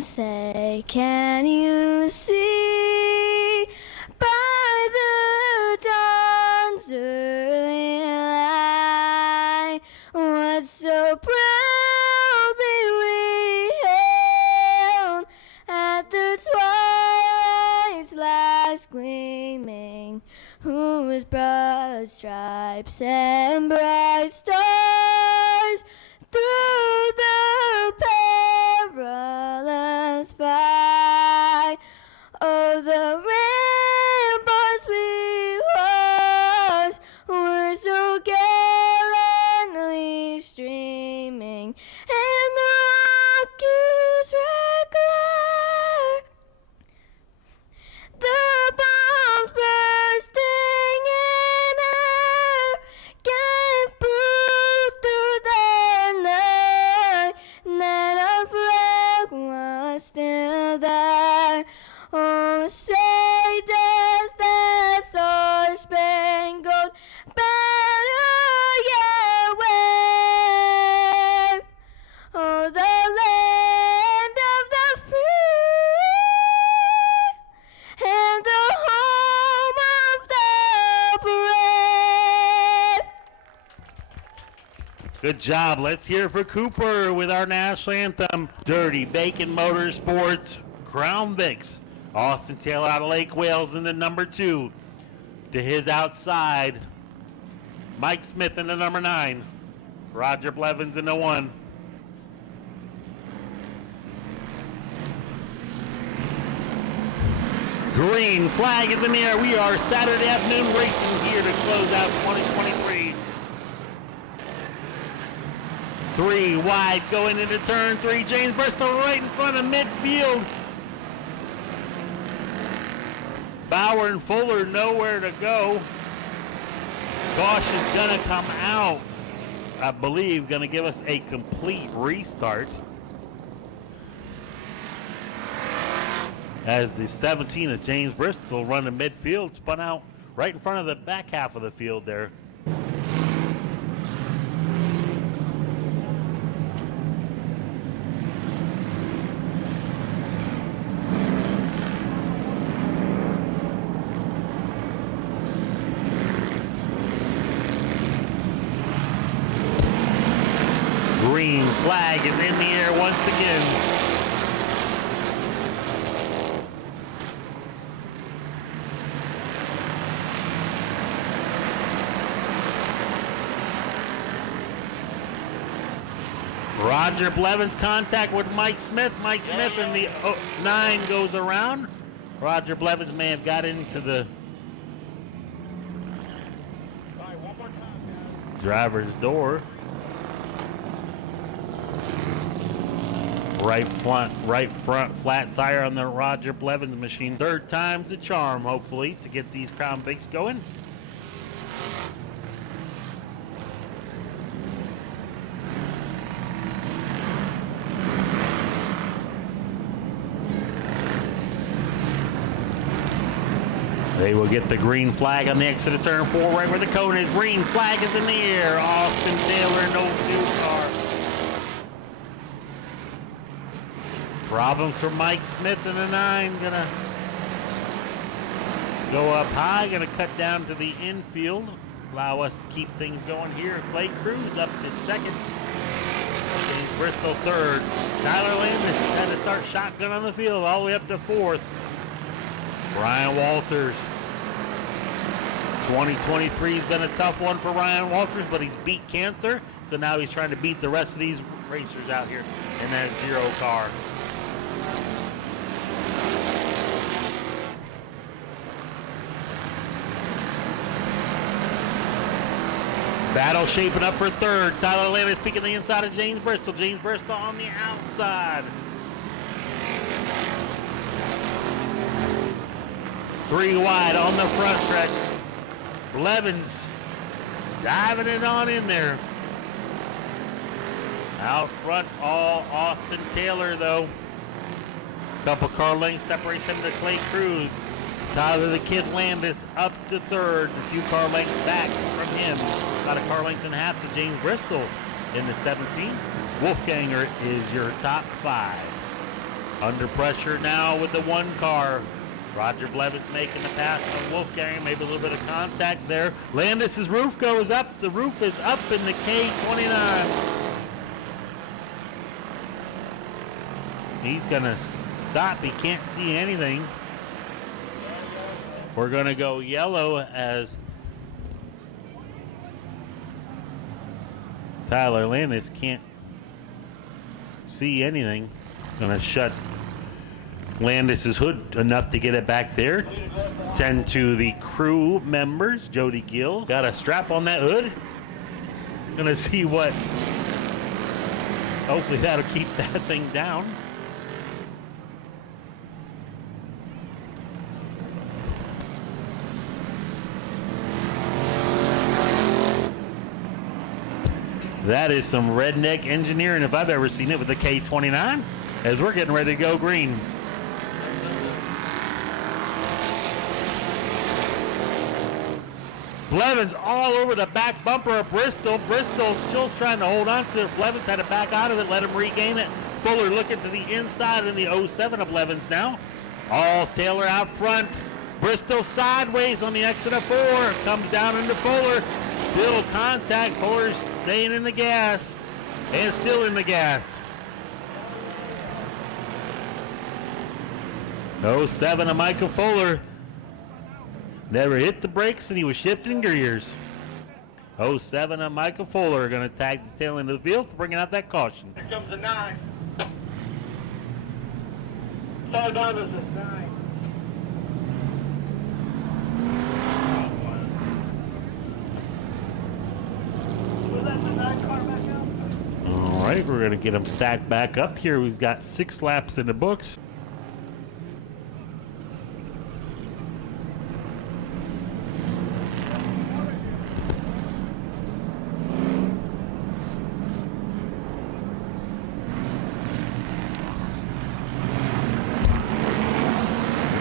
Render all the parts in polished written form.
say, can you see by the dawn's early light what so proudly we hailed at the twilight's last gleaming, whose broad stripes and bright stars through the perilous fight of the ramparts we watched were so gallantly streaming, and the Rockies red glare, the bombs bursting in air gave proof through the night that our flag was still there. Oh, say does that star-spangled banner yet wave? Oh, the land of the free and the home of the brave. Good job. Let's hear it for Cooper with our national anthem, Dirty Bacon Motorsports, Crown Vics. Austin Taylor out of Lake Wales in the number 2. To his outside, Mike Smith in the number 9. Roger Blevins in the 1. Green flag is in the air. We are Saturday afternoon racing here to close out 2023. 3 wide going into turn 3. James Bristol right in front of midfield. Bauer and Fuller nowhere to go. Caution's gonna come out. I believe gonna give us a complete restart. As the 17 of James Bristol running midfield spun out right in front of the back half of the field there. Green flag is in the air once again. Roger Blevins contact with Mike Smith. Mike Smith in the 9 goes around. Roger Blevins may have got into the driver's door. Right front flat tire on the Roger Blevins machine. 3rd time's the charm, hopefully, to get these Crown Vics going. They will get the green flag on the exit of turn 4, right where the cone is. Green flag is in the air. Austin Taylor, no new car. Problems for Mike Smith in the 9. Gonna go up high. Gonna cut down to the infield. Allow us to keep things going here. Clay Cruz up to 2nd. James Bristol 3rd. Tyler Landis had to start shotgun on the field all the way up to 4th. Ryan Walters. 2023 has been a tough one for Ryan Walters, but he's beat cancer. So now he's trying to beat the rest of these racers out here in that 0 car. Battle shaping up for 3rd. Tyler Landis peeking the inside of James Bristol. James Bristol on the outside. 3 wide on the front stretch. Blevins diving it on in there. Out front, all Austin Taylor, though. Couple car lengths separates him to Clay Cruz. Tyler the Kid Landis up to 3rd. A few car lengths back from him. About a car length and a half to James Bristol in the 17. Wolfganger is your top 5. Under pressure now with the one car. Roger Blevins making the pass on Wolfgang. Maybe a little bit of contact there. Landis's roof goes up. The roof is up in the K29. He's going to stop. He can't see anything. We're going to go yellow as Tyler Landis can't see anything. Going to shut Landis's hood enough to get it back there. 10 to the crew members. Jody Gill got a strap on that hood. Gonna see what. Hopefully that'll keep that thing down. That is some redneck engineering if I've ever seen it with the K29 as we're getting ready to go green. Blevins all over the back bumper of Bristol. Bristol still trying to hold on to it. Blevins had to back out of it, let him regain it. Fuller looking to the inside in the 07 of Blevins now. All Taylor out front. Bristol sideways on the exit of 4. Comes down into Fuller. Still contact. Fuller staying in the gas. And still in the gas. 07 of Michael Fuller. Never hit the brakes and he was shifting gears. 07 of Michael Fuller going to tag the tail end of the field for bringing out that caution. Here comes a 9. Side on is a 9. All right, we're going to get them stacked back up here. We've got 6 laps in the books.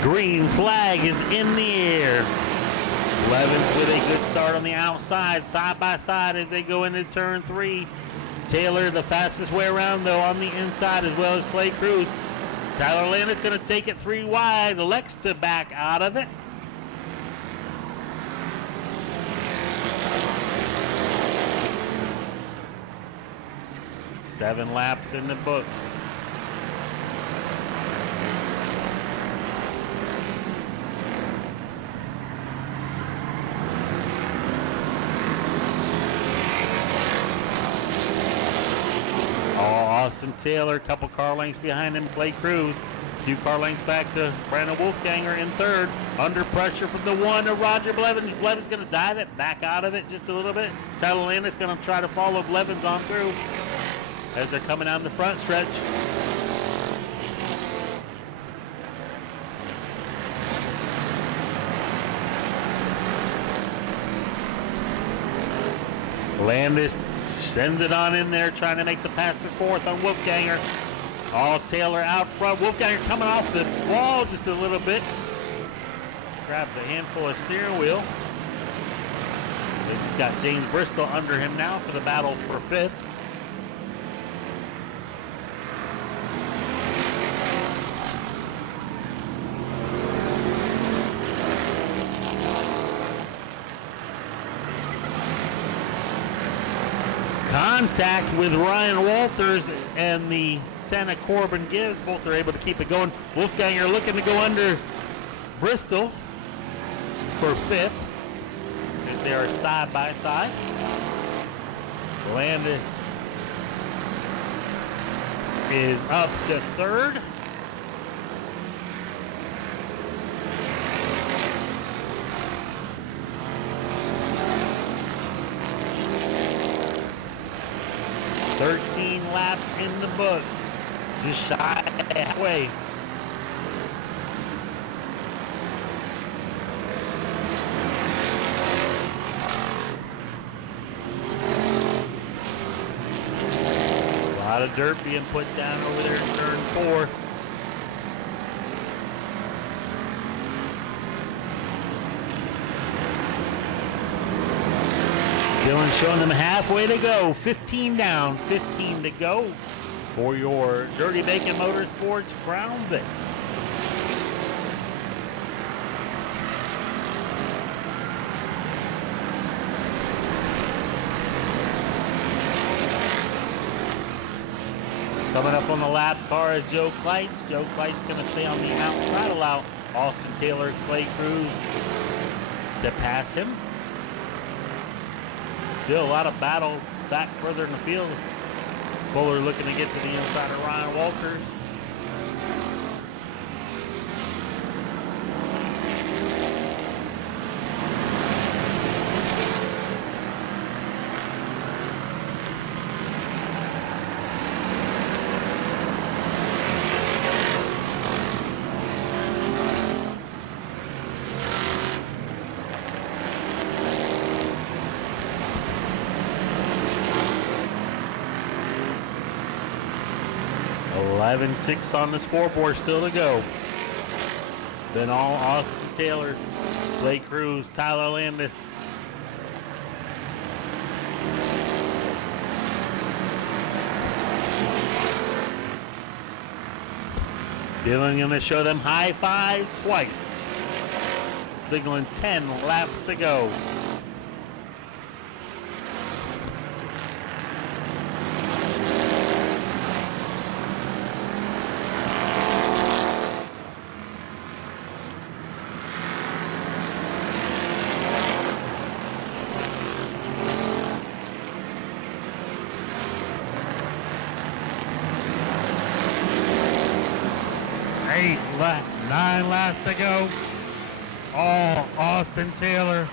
Green flag is in the air. Blevins with a good start on the outside, side by side as they go into turn 3. Taylor the fastest way around though on the inside as well as Clay Cruz. Tyler Landis going to take it 3 wide. Lex to back out of it. Seven laps in the books. Austin Taylor, a couple car lengths behind him, Clay Cruz. 2 car lengths back to Brandon Wolfganger in 3rd. Under pressure from the 1 to Roger Blevins. Blevins going to dive it, back out of it just a little bit. Tyler Landis going to try to follow Blevins on through as they're coming down the front stretch. Landis sends it on in there, trying to make the pass for 4th on Wolfganger. All Taylor out front. Wolfganger coming off the wall just a little bit. Grabs a handful of steering wheel. They've got James Bristol under him now for the battle for 5th. Contact with Ryan Walters and the 10 of Corbin Gibbs. Both are able to keep it going. Wolfganger looking to go under Bristol for 5th as they are side by side. Landis is up to 3rd. Laps in the books. Just shy halfway. A lot of dirt being put down over there in turn 4. Dylan showing them halfway to go. 15 down, 15 to go for your Dirty Bacon Motorsports Crown Vic. Coming up on the lap car is Joe Kleitz. Joe Kleitz going to stay on the outside, allow Austin Taylor, Clay Cruz to pass him. Still a lot of battles back further in the field. Fuller looking to get to the inside of Ryan Walters. Eleven 6 on the scoreboard, still to go. Then all Austin Taylor, Clay Cruz, Tyler Landis. Dylan gonna show them high five twice. Signaling 10 laps to go. Nine laps to go. All Austin Taylor.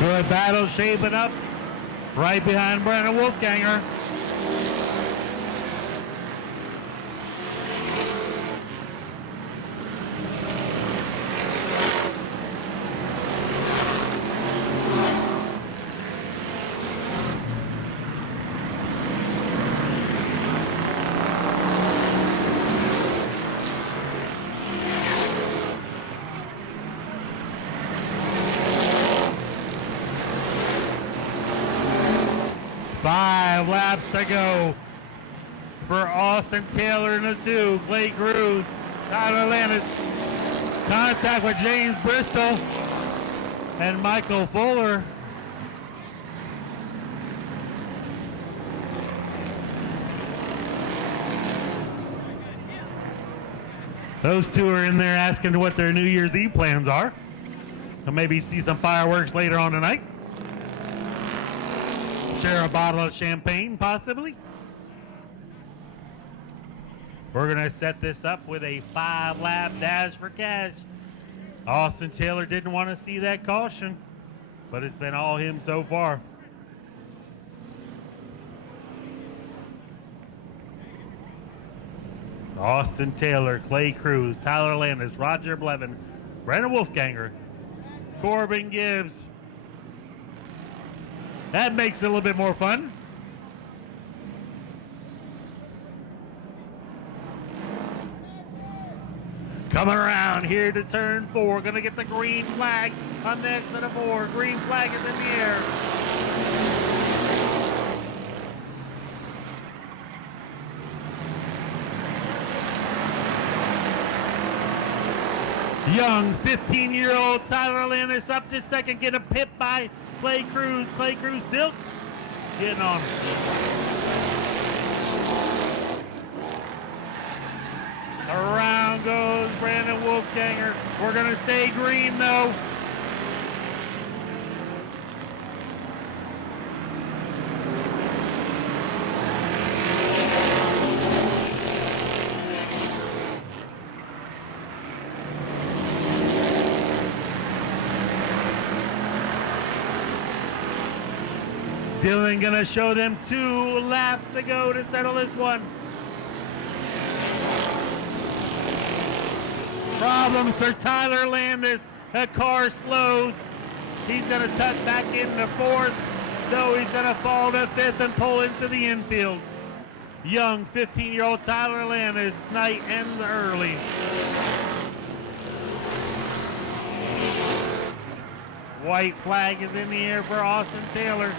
Good battle shaping up. Right behind Brandon Wolfganger. Five laps to go for Austin Taylor in the 2. Clay Cruz, Tyler Landis. Contact with James Bristol and Michael Fuller. Those two are in there asking what their New Year's Eve plans are. We'll maybe see some fireworks later on tonight. Share a bottle of champagne, possibly. We're going to set this up with a 5-lap dash for cash. Austin Taylor didn't want to see that caution, but it's been all him so far. Austin Taylor, Clay Cruz, Tyler Landis, Roger Blevin, Brandon Wolfganger, Corbin Gibbs. That makes it a little bit more fun. Coming around here to turn 4. Gonna get the green flag on the exit of 4. Green flag is in the air. Young 15-year-old Tyler Landis up to second, get a pit by Clay Cruz. Clay Cruz still getting on. Around goes Brandon Wolfganger. We're going to stay green though. Dylan gonna show them 2 laps to go to settle this one. Problems for Tyler Landis. That car slows. He's going to tuck back into fourth. No, he's going to fall to fifth and pull into the infield. Young 15-year-old Tyler Land, his night ends early. White flag is in the air for Austin Taylor.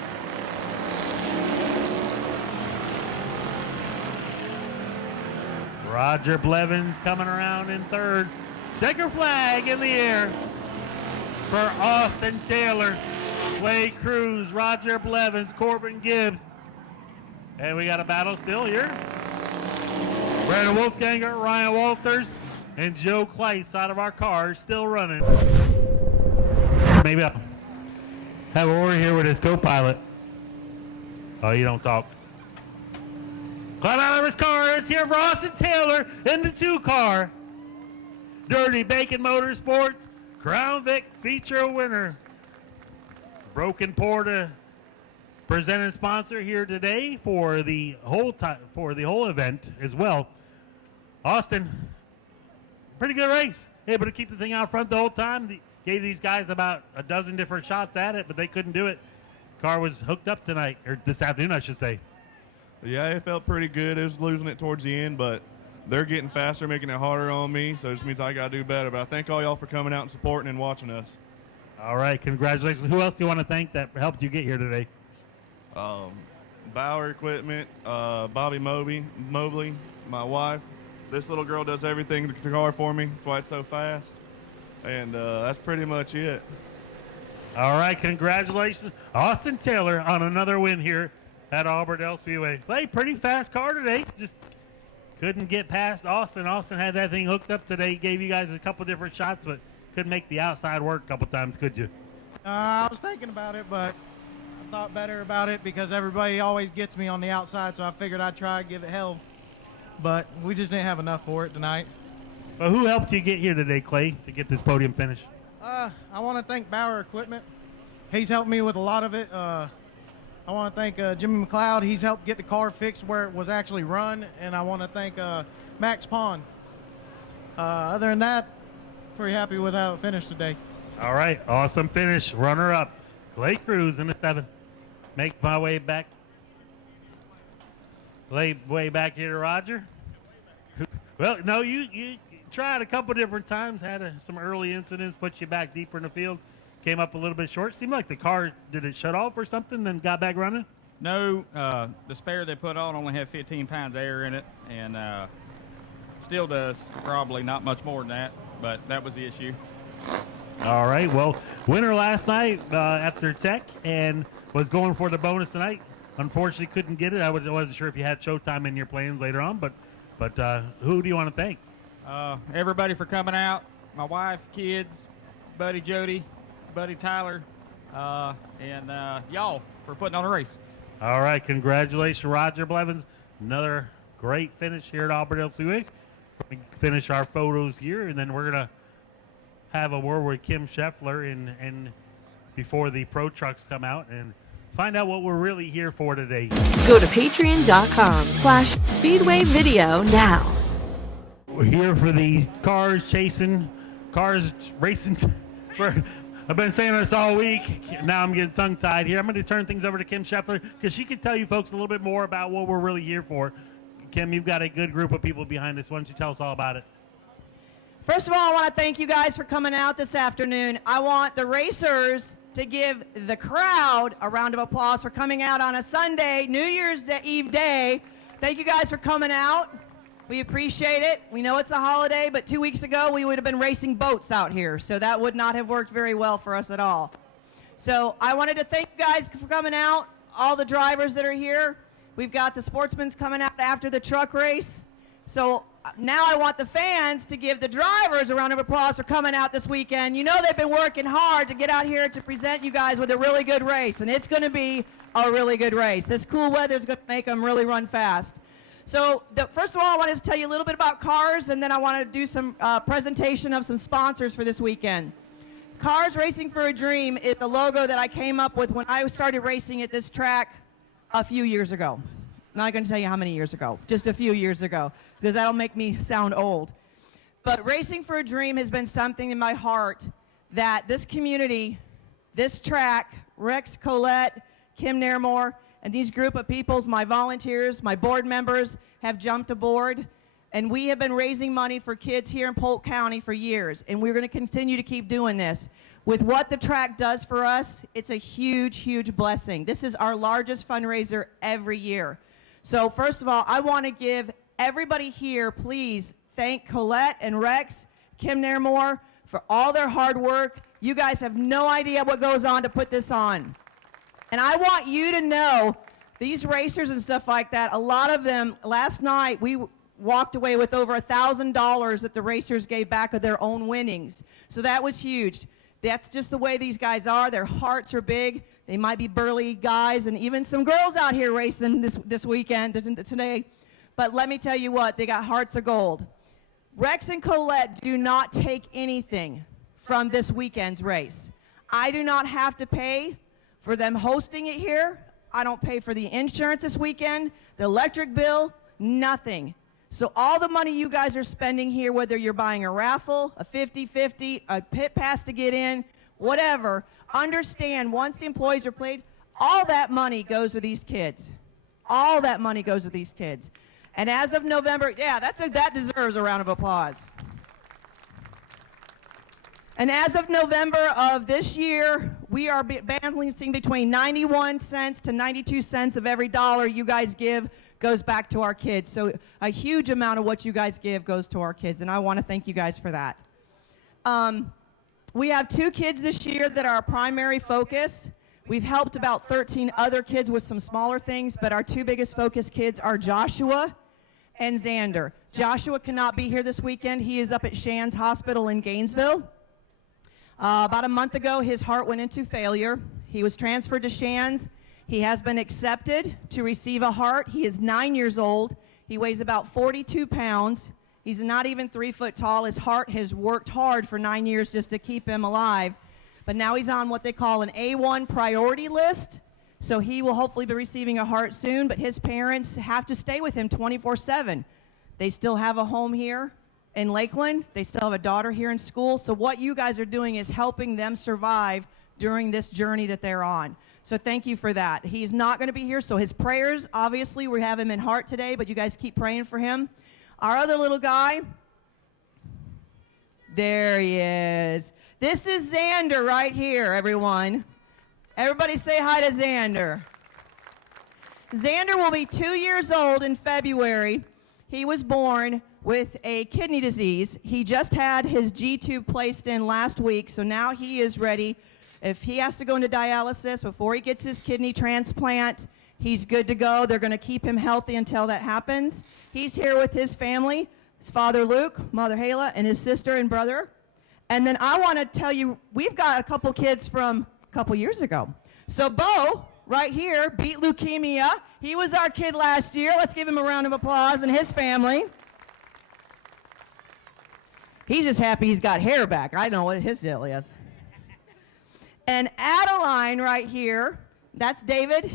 Roger Blevins coming around in third. Checker flag in the air for Austin Taylor. Clay Cruz, Roger Blevins, Corbin Gibbs. And we got a battle still here. Brandon Wolfganger, Ryan Walters, and Joe Kleitz out of our cars still running. Maybe I'll have Rory here with his co-pilot. Oh, you don't talk. Climb out of his car. It's here for Austin Taylor in the 2-car. Dirty Bacon Motorsports Crown Vic feature winner. Broken Porta presenting sponsor here today for the whole event as well. Austin, pretty good race. Able to keep the thing out front the whole time. Gave these guys about a dozen different shots at it, but they couldn't do it. Car was hooked up tonight, or this afternoon, I should say. Yeah, it felt pretty good. It was losing it towards the end, but they're getting faster, making it harder on me, so it just means I got to do better. But I thank all y'all for coming out and supporting and watching us. All right, congratulations. Who else do you want to thank that helped you get here today? Bauer Equipment, Bobby Mobley, my wife. This little girl does everything to the car for me. That's why it's so fast. And that's pretty much it. All right, congratulations. Austin Taylor on another win here at Auburndale Speedway. Played pretty fast car today. Just couldn't get past Austin. Austin had that thing hooked up today. Gave you guys a couple different shots, but couldn't make the outside work a couple times, could you? I was thinking about it, but I thought better about it because everybody always gets me on the outside, so I figured I'd try and give it hell. But we just didn't have enough for it tonight. But who helped you get here today, Clay, to get this podium finish? I want to thank Bauer Equipment. He's helped me with a lot of it. I want to thank Jimmy McLeod. He's helped get the car fixed where it was actually run. And I want to thank Max Pond. Other than that, pretty happy with how it finished today. All right, awesome finish. Runner-up, Clay Cruz in the 7th. Make my way back. Way back here to Roger. Well, no, you tried a couple different times, had some early incidents, put you back deeper in the field, came up a little bit short. Seemed like the car, did it shut off or something, then got back running? No, the spare they put on only had 15 pounds of air in it, and still does probably not much more than that, but that was the issue. All right, well, winner last night after Tech and was going for the bonus tonight. Unfortunately, couldn't get it. I wasn't sure if you had showtime in your plans later on, but who do you want to thank? Everybody for coming out, my wife, kids, buddy Jody, buddy Tyler, and y'all for putting on a race. All right, congratulations, Roger Blevins. Another great finish here at Auburndale Speedway. We finish our photos here, and then we're going to have a word with Kim Scheffler and before the pro trucks come out and find out what we're really here for today. Go to patreon.com/Speedway video now. We're here for the cars racing. I've been saying this all week. Now I'm getting tongue-tied here. I'm going to turn things over to Kim Scheffler because she can tell you folks a little bit more about what we're really here for. Kim, you've got a good group of people behind us. Why don't you tell us all about it? First of all, I want to thank you guys for coming out this afternoon. I want the racers to give the crowd a round of applause for coming out on a Sunday, New Year's Eve day. Thank you guys for coming out. We appreciate it. We know it's a holiday, but 2 weeks ago we would have been racing boats out here, so that would not have worked very well for us at all. So I wanted to thank you guys for coming out, all the drivers that are here. We've got the sportsmen coming out after the truck race. So now I want the fans to give the drivers a round of applause for coming out this weekend. You know they've been working hard to get out here to present you guys with a really good race, and it's going to be a really good race. This cool weather is going to make them really run fast. So first of all, I wanted to tell you a little bit about cars, and then I want to do some presentation of some sponsors for this weekend. Cars Racing for a Dream is the logo that I came up with when I started racing at this track a few years ago. I'm not going to tell you how many years ago, just a few years ago, because that'll make me sound old. But Racing for a Dream has been something in my heart that this community, this track, Rex, Colette, Kim Nairmore, and these group of peoples, my volunteers, my board members, have jumped aboard. And we have been raising money for kids here in Polk County for years. And we're going to continue to keep doing this. With what the track does for us, it's a huge, huge blessing. This is our largest fundraiser every year. So first of all, I want to give everybody here, please thank Colette and Rex, Kim Nairmore, for all their hard work. You guys have no idea what goes on to put this on. And I want you to know, these racers and stuff like that, a lot of them, last night we walked away with over $1,000 that the racers gave back of their own winnings. So that was huge. That's just the way these guys are. Their hearts are big. They might be burly guys and even some girls out here racing this weekend, today. But let me tell you what, they got hearts of gold. Rex and Colette do not take anything from this weekend's race. I do not have to pay for them hosting it here. I don't pay for the insurance this weekend, the electric bill, nothing. So all the money you guys are spending here, whether you're buying a raffle, a 50-50, a pit pass to get in, whatever, understand once the employees are paid, all that money goes to these kids. All that money goes to these kids. And as of November, yeah, that deserves a round of applause. And as of November of this year, we are balancing between 91 cents to 92 cents of every dollar you guys give goes back to our kids. So a huge amount of what you guys give goes to our kids, and I want to thank you guys for that. We have 2 kids this year that are our primary focus. We've helped about 13 other kids with some smaller things, but our 2 biggest focus kids are Joshua and Xander. Joshua cannot be here this weekend. He is up at Shands Hospital in Gainesville. About a month ago, his heart went into failure. He was transferred to Shands. He has been accepted to receive a heart. He is 9 years old. He weighs about 42 pounds. He's not even 3 foot tall. His heart has worked hard for 9 years just to keep him alive. But now he's on what they call an A1 priority list. So he will hopefully be receiving a heart soon, but his parents have to stay with him 24/7. They still have a home here in Lakeland. They still have a daughter here in school. So what you guys are doing is helping them survive during this journey that they're on. So thank you for that. He's not going to be here, so his prayers, obviously, we have him in heart today, but you guys keep praying for him. Our other little guy, there he is. This is Xander right here, everyone. Everybody say hi to Xander. Xander will be 2 years old in February. He was born with a kidney disease. He just had his G-tube placed in last week, so now he is ready. If he has to go into dialysis before he gets his kidney transplant, he's good to go. They're going to keep him healthy until that happens. He's here with his family, his father Luke, mother Hala, and his sister and brother. And then I want to tell you, we've got a couple kids from a couple years ago. So Bo, right here, beat leukemia. He was our kid last year. Let's give him a round of applause, and his family. He's just happy he's got hair back. I don't know what his deal is. And Adeline right here, that's David,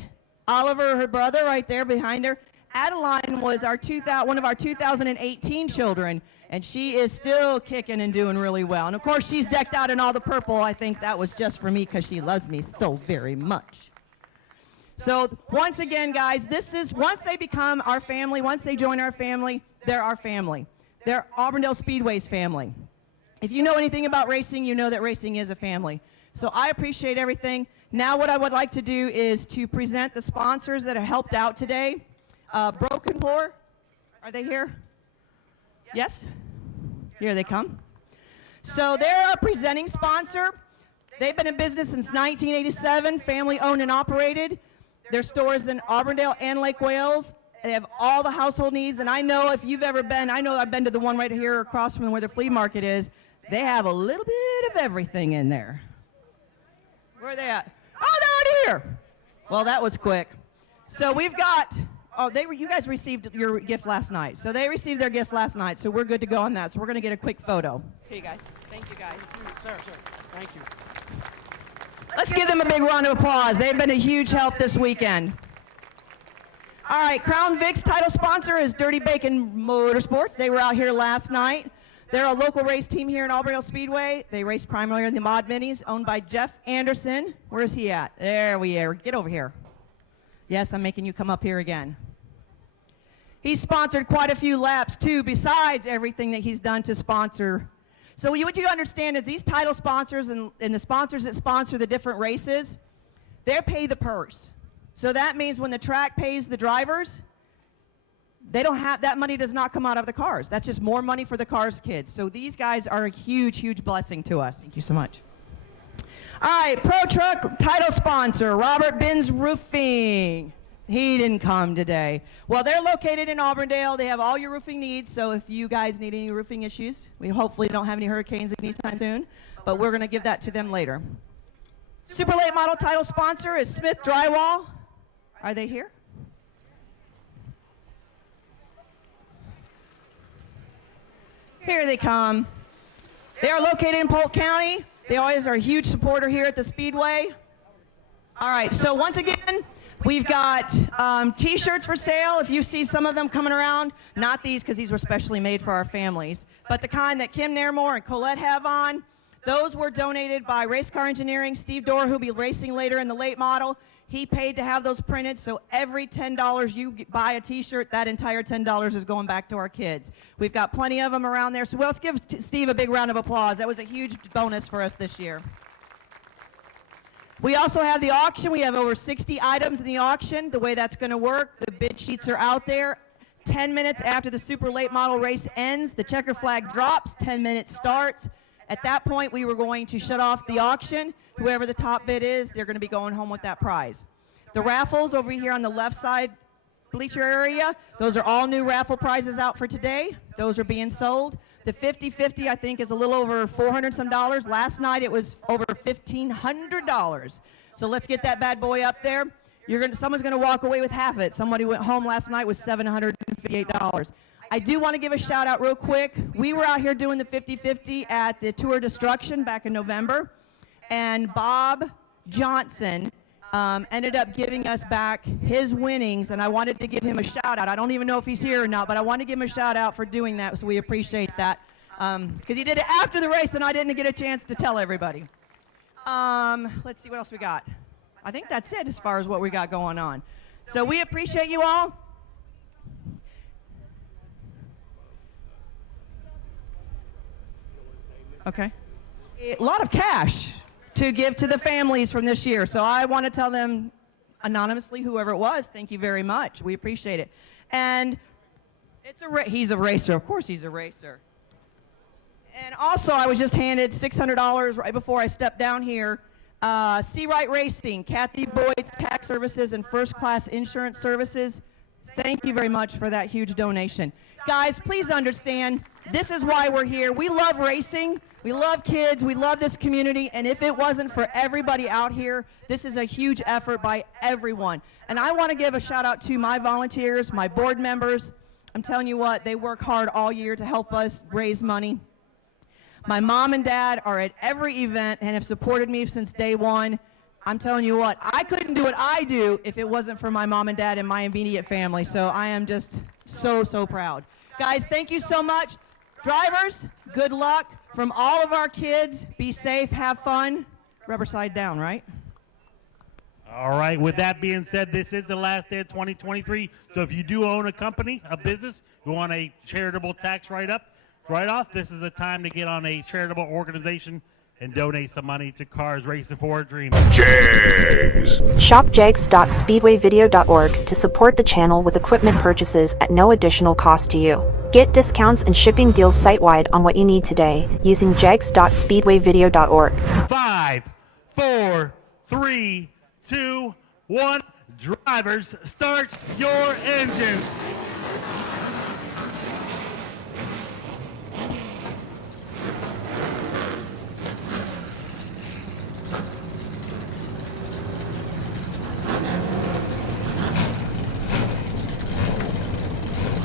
Oliver, her brother right there behind her. Adeline was one of our 2018 children, and she is still kicking and doing really well. And of course, she's decked out in all the purple. I think that was just for me because she loves me so very much. So once again, guys, this is, once they become our family, once they join our family, they're our family. They're Auburndale Speedway's family. If you know anything about racing, you know that racing is a family. So I appreciate everything. Now what I would like to do is to present the sponsors that have helped out today. Broken Pour, are they here? Yes? Here they come. So they're our presenting sponsor. They've been in business since 1987, family owned and operated. Their stores in Auburndale and Lake Wales. They have all the household needs, and I know if you've ever been, I know I've been to the one right here across from where the flea market is. They have a little bit of everything in there. Where are they at? Oh, they're already here. Well, that was quick. So we've got, you guys received your gift last night. So they received their gift last night, so we're good to go on that. So we're going to get a quick photo. Here you guys. Thank you, guys. Sir, thank you. Let's give them a big round of applause. They've been a huge help this weekend. All right, Crown Vic's title sponsor is Dirty Bacon Motorsports. They were out here last night. They're a local race team here in Auburndale Speedway. They race primarily in the Mod Minis, owned by Jeff Anderson. Where's he at? There we are. Get over here. Yes, I'm making you come up here again. He's sponsored quite a few laps, too, besides everything that he's done to sponsor. So what you understand is these title sponsors and the sponsors that sponsor the different races, they pay the purse. So that means when the track pays the drivers, they don't have, that money does not come out of the cars. That's just more money for the cars kids. So these guys are a huge, huge blessing to us. Thank you so much. All right, Pro Truck title sponsor, Robert Benz Roofing. He didn't come today. Well, they're located in Auburndale. They have all your roofing needs, so if you guys need any roofing issues, we hopefully don't have any hurricanes anytime soon, but we're going to give that to them later. Super late model title sponsor is Smith Drywall. Are they here? Here they come. They are located in Polk County. They always are a huge supporter here at the Speedway. All right, so once again, we've got T-shirts for sale. If you see some of them coming around, not these because these were specially made for our families, but the kind that Kim Nairmore and Colette have on, those were donated by Race Car Engineering. Steve Dorr, who'll be racing later in the late model, he paid to have those printed, so every $10 you buy a T-shirt, that entire $10 is going back to our kids. We've got plenty of them around there, so let's give Steve a big round of applause. That was a huge bonus for us this year. We also have the auction. We have over 60 items in the auction. The way that's going to work, the bid sheets are out there. 10 minutes after the super late model race ends, the checker flag drops, 10 minutes starts. At that point, we were going to shut off the auction. Whoever the top bid is, they're going to be going home with that prize. The raffles over here on the left side bleacher area, those are all new raffle prizes out for today. Those are being sold. The 50-50, I think, is a little over $400 some. Last night, it was over $1,500. So let's get that bad boy up there. Someone's going to walk away with half of it. Somebody went home last night with $758. I do want to give a shout out real quick. We were out here doing the 50-50 at the Tour Destruction back in November, and Bob Johnson ended up giving us back his winnings, and I wanted to give him a shout out. I don't even know if he's here or not, but I want to give him a shout out for doing that, so we appreciate that, because he did it after the race and I didn't get a chance to tell everybody. Let's see what else we got. I think that's it as far as what we got going on. So we appreciate you all. Okay. A lot of cash to give to the families from this year. So I want to tell them anonymously, whoever it was, thank you very much. We appreciate it. And he's a racer. Of course he's a racer. And also I was just handed $600 right before I stepped down here. Seawright Racing, Kathy Boyd's Tax Services and First Class Insurance Services. Thank you very much for that huge donation. Guys, please understand, this is why we're here. We love racing. We love kids. We love this community. And if it wasn't for everybody out here, this is a huge effort by everyone. And I want to give a shout out to my volunteers, my board members. I'm telling you what, they work hard all year to help us raise money. My mom and dad are at every event and have supported me since day one. I'm telling you what, I couldn't do what I do if it wasn't for my mom and dad and my immediate family. So I am just so, so proud. Guys, thank you so much. Drivers, good luck. From all of our kids, be safe, have fun. Rubber side down, right? All right, with that being said, this is the last day of 2023. So if you do own a company, a business, you want a charitable tax write-off, this is a time to get on a charitable organization and donate some money to Cars Racing for a Dream. Jags. Shop jags.speedwayvideo.org to support the channel with equipment purchases at no additional cost to you. Get discounts and shipping deals site-wide on what you need today using jags.speedwayvideo.org. 5, 4, 3, 2, 1. Drivers, start your engines.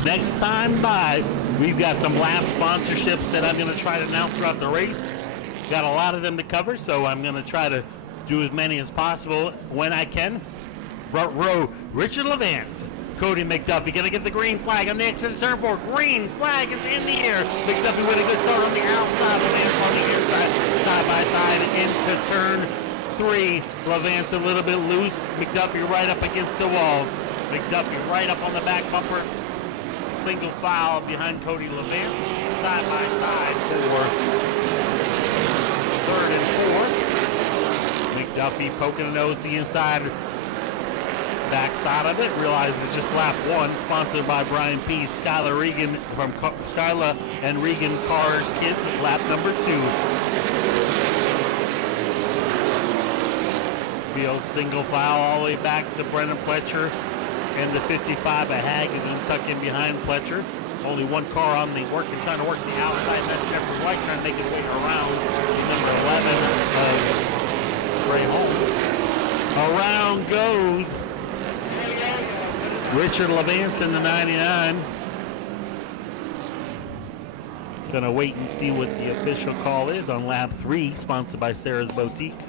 Next time by, we've got some lap sponsorships that I'm going to try to announce throughout the race. Got a lot of them to cover, so I'm going to try to do as many as possible when I can. Front row, Richard Levant, Cody McDuffie gonna get the green flag on the exit of turn 4. Green flag is in the air. McDuffie with a good start on the outside. Levance on the inside, side by side into turn 3. Levance a little bit loose. McDuffie right up against the wall. McDuffie right up on the back bumper. Single file behind Cody Levance. Side by side for third and 4. McDuffie poking a nose to the inside. Backside of it, realizes it's just lap 1, sponsored by Brian P. Skylar Regan from Skylar and Regan Cars Kids at lap number 2. Field single file all the way back to Brendan Pletcher and the 55. A Hag is going to tuck in behind Pletcher. Only one car on the work, trying to work the outside. And that's Jeffrey White trying to make his way around number 11 of Ray Holmes. Around goes Richard Levance in the 99. Gonna wait and see what the official call is on lap 3, sponsored by Sarah's Boutique.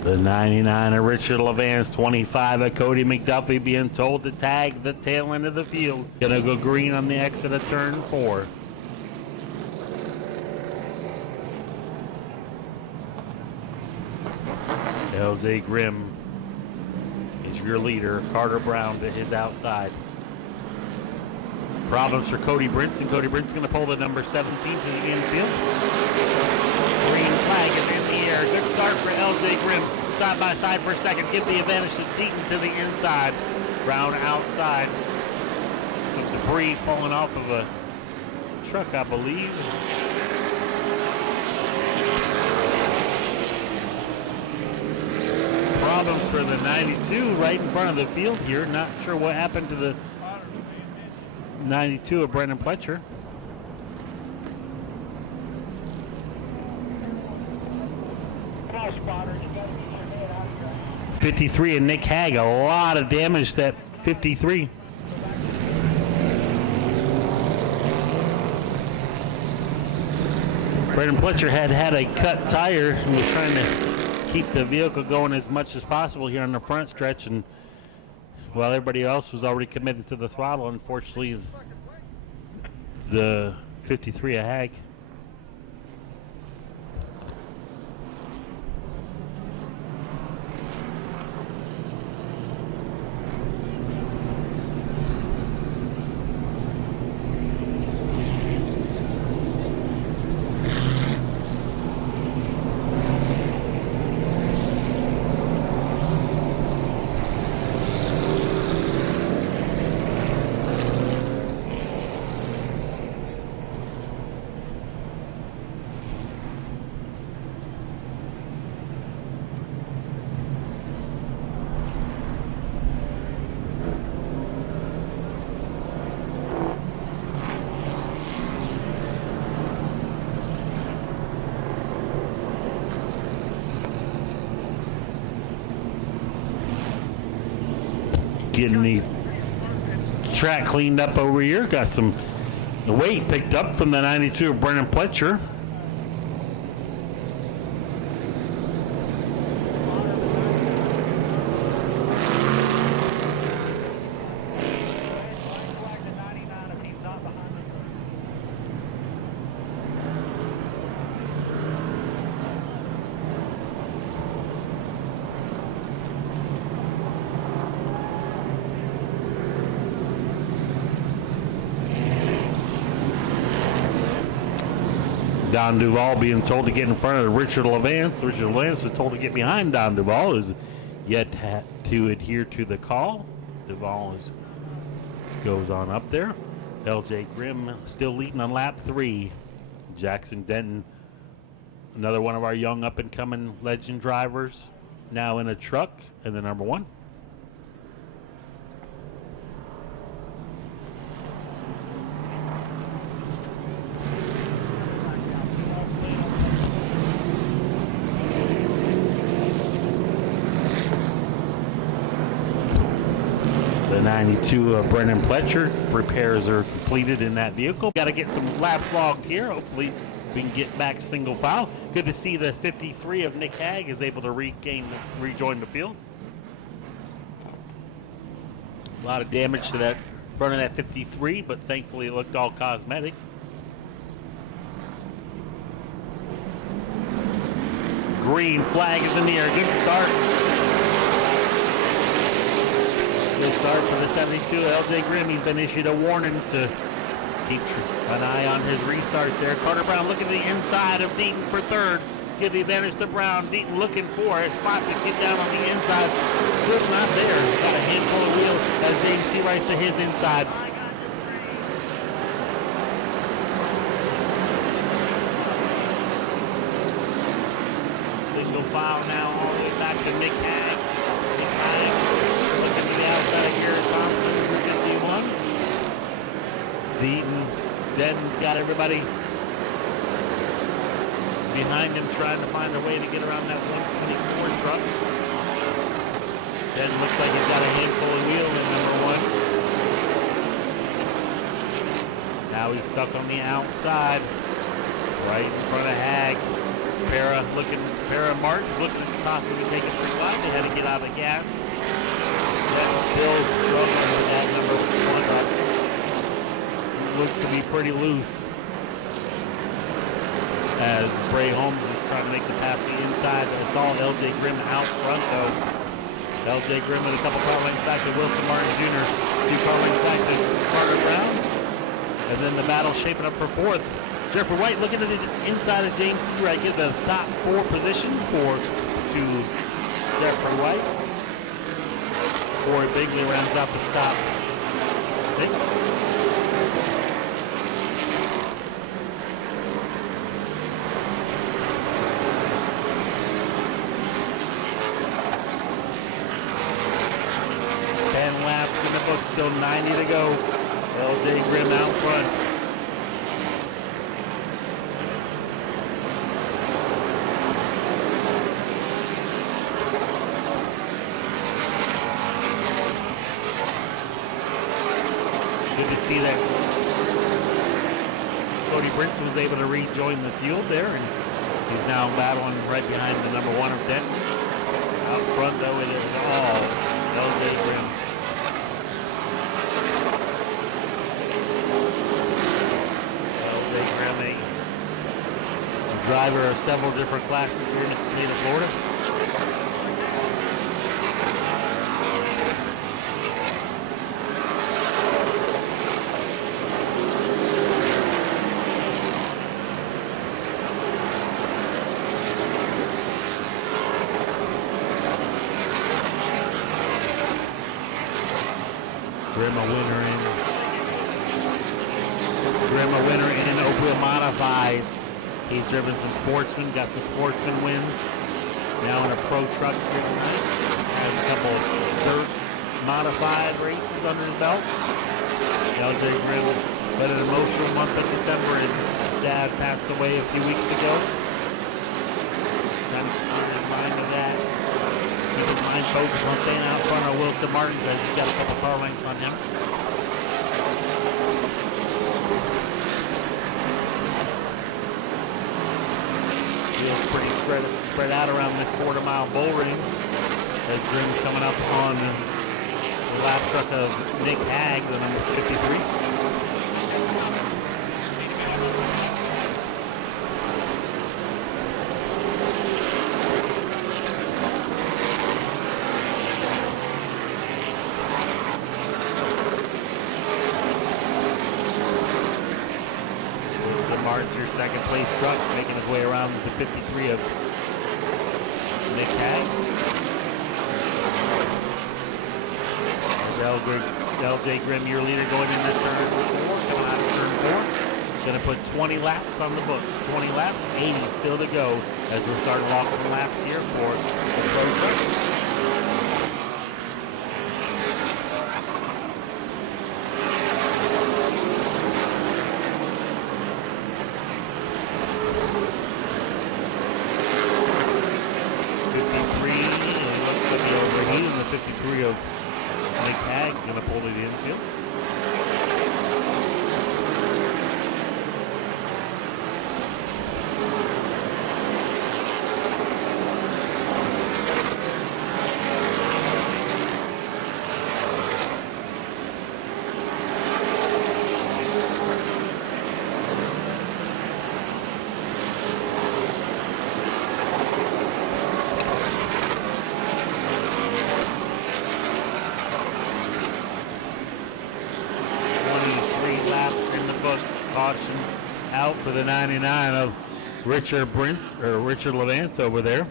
The 99 of Richard Levance, 25 of Cody McDuffie being told to tag the tail end of the field. Gonna go green on the exit of turn 4. LJ Grimm is your leader. Carter Brown to his outside. Problems for Cody Brinson. Cody Brinson's going to pull the number 17 to the infield. Green flag is in the air. Good start for LJ Grimm. Side by side for a second. Give the advantage to Deaton to the inside. Brown outside. Some debris falling off of a truck, I believe. Problems for the 92 right in front of the field here. Not sure what happened to the 92 of Brendan Pletcher. Come on, spotter. You gotta get your head out of here. 53 and Nick Hag. A lot of damage to that 53. Brendan Pletcher had a cut tire and was trying to keep the vehicle going as much as possible here on the front stretch, and while everybody else was already committed to the throttle, unfortunately the 53 a Hag. Getting the track cleaned up over here. Got some weight picked up from the 92 of Brendan Pletcher. Don Duvall being told to get in front of Richard Levance. Richard Levance was told to get behind Don Duvall, is yet to adhere to the call. Duvall goes on up there. LJ Grimm still leading on lap 3. Jackson Denton, another one of our young up-and-coming legend drivers, now in a truck in the number 1. The 92 of Brendan Pletcher. Repairs are completed in that vehicle. Got to get some laps logged here. Hopefully we can get back single file. Good to see the 53 of Nick Hag is able to rejoin the field. A lot of damage to that front of that 53, but thankfully it looked all cosmetic. Green flag is in the air. Good start. Good start for the 72. LJ Grimm, he's been issued a warning to keep an eye on his restarts there. Carter Brown looking to the inside of Deaton for third. Give the advantage to Brown. Deaton looking for a spot to get down on the inside. Still not there. Got a handful of wheels as James Seawrights to his inside. Single file now all the way back to Nick Hag. Nick Hag looking to the outside of Garrett Thompson for 51. Deaton then got everybody behind him trying to find a way to get around that 124 truck. Then looks like he's got a handful of wheel in number one. Now he's stuck on the outside, right in front of Hag. Para Martin's looking to possibly take a free spot. They had to get out of the gas. That's still struggling with that number one truck. Looks to be pretty loose as Bray Holmes is trying to make the pass the inside, but it's all LJ Grimm out front though. LJ Grimm with a couple car lengths back to Wilson Martin Jr., 2 car lengths back to Carter Brown. And then the battle shaping up for fourth. Jeffrey White looking to the inside of James Seawright, get the top 4 position to Jeffrey White. Corey Bigley rounds out the top 6. Laps in the book, still 90 to go. LJ Grimm out front. Good to see that Cody Brents was able to rejoin the field there, and he's now battling right behind the number 1 of Denton. Out front though, it is all LJ Grimm. Driver of several different classes here in the state of Florida. Grimm a winner in Oakville Modifieds. He's driven some sportsmen, got some sportsman wins. Now in a pro truck here tonight. Has a couple of dirt modified races under his belt. LJ Grimm had an emotional month of December as his dad passed away a few weeks ago. Kind of keep his mind of that. Keep his mind focused on staying out front of Wilson Martin because he's got a couple car lengths on him. Pretty spread out around this quarter-mile bull ring as Grimm's coming up on the lap truck of Nick Hag, the number 53. Your second place truck making his way around the 53 of Nick Hag. LJ Grimm, your leader, going in that turn 4, coming out of turn 4. Going to put 20 laps on the books. 20 laps, 80 still to go as we're starting walking laps here for the pro truck. The 53 of Nick Hag going to pull to the infield. caution out for the 99 of Richard Levance over there.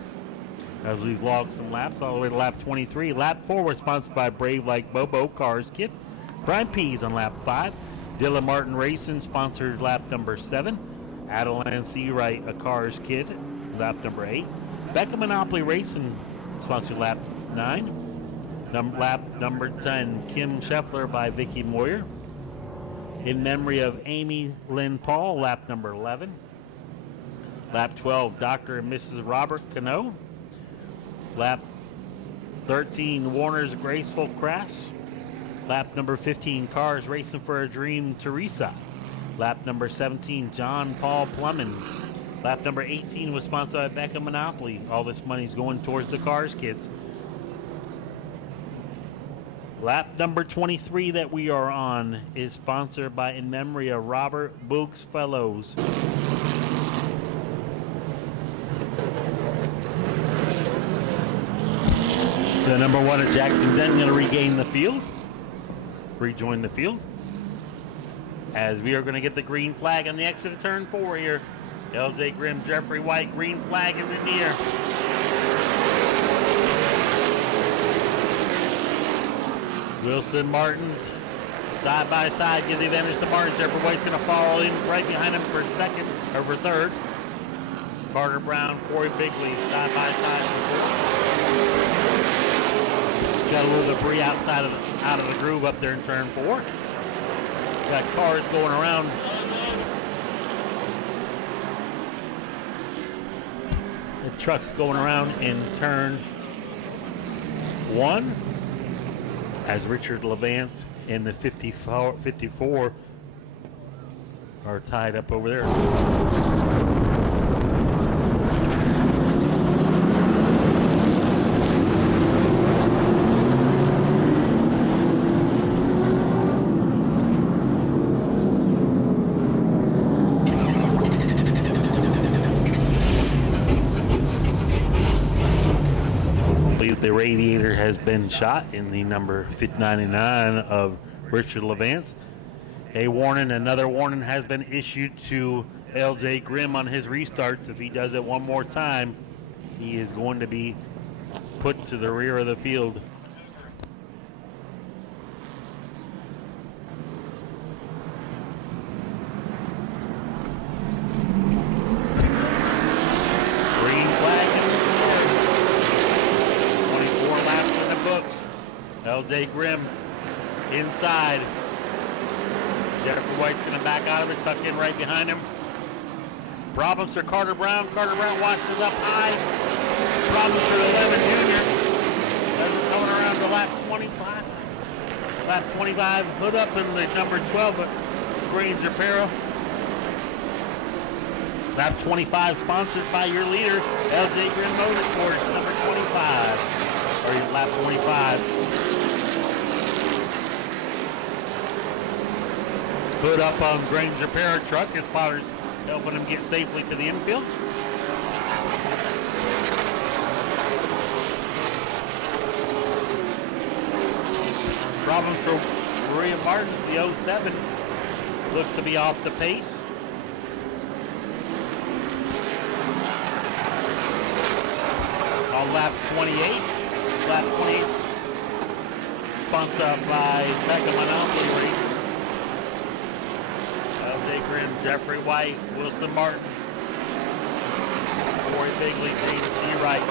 As we've logged some laps all the way to lap 23. Lap 4 was sponsored by Brave Like Bobo Cars Kit. Brian Pease on lap 5. Dylan Martin Racing sponsored lap number 7. Adeline Seawright, a Cars Kit, lap number 8. Becca Monopoly Racing sponsored lap 9. Lap number 10, Kim Scheffler by Vicky Moyer. In memory of Amy Lynn Paul, lap number 11. Lap 12, Dr. and Mrs. Robert Cano. Lap 13, Warner's Graceful Crash. Lap number 15, Cars Racing for a Dream, Teresa. Lap number 17, John Paul Plumman. Lap number 18 was sponsored by Becca Monopoly. All this money's going towards the Cars Kids. Lap number 23 that we are on is sponsored by In Memory of Robert Books Fellows. The number 1 at Jackson Denton going to rejoin the field. As we are going to get the green flag on the exit of turn 4 here. LJ Grimm, Jeffrey White, green flag is in the air. Wilson Martins, side by side, give the advantage to Martin. Jeffrey White's going to follow him right behind him for second, or for third. Carter Brown, Corey Bigley, side by side. Got a little debris out of the groove up there in turn 4. Got cars going around. The trucks going around in turn 1. As Richard Levance and the 54 are tied up over there. The radiator has been shot in the number 99 of Richard Levance. Another warning has been issued to LJ Grimm on his restarts. If he does it one more time, he is going to be put to the rear of the field. LJ Grimm inside. Jennifer White's going to back out of it, tuck in right behind him. Problems for Carter Brown. Carter Brown washes up high. Problems for 11 Jr. That's coming around to lap 25. Lap 25, hood up in the number 12 at Granger Para. Lap 25 sponsored by your leader, LJ Grimm Motorsports, number 25. Or lap 25. Hood up on Granger Para truck. His father's helping him get safely to the infield. Problems for Maria Martins, the 07. Looks to be off the pace. On lap 28. Lap 28 sponsored by Becca Monopoly Racing. LJ Grimm, Jeffrey White, Wilson Martin, Corey Bigley, James Seawright.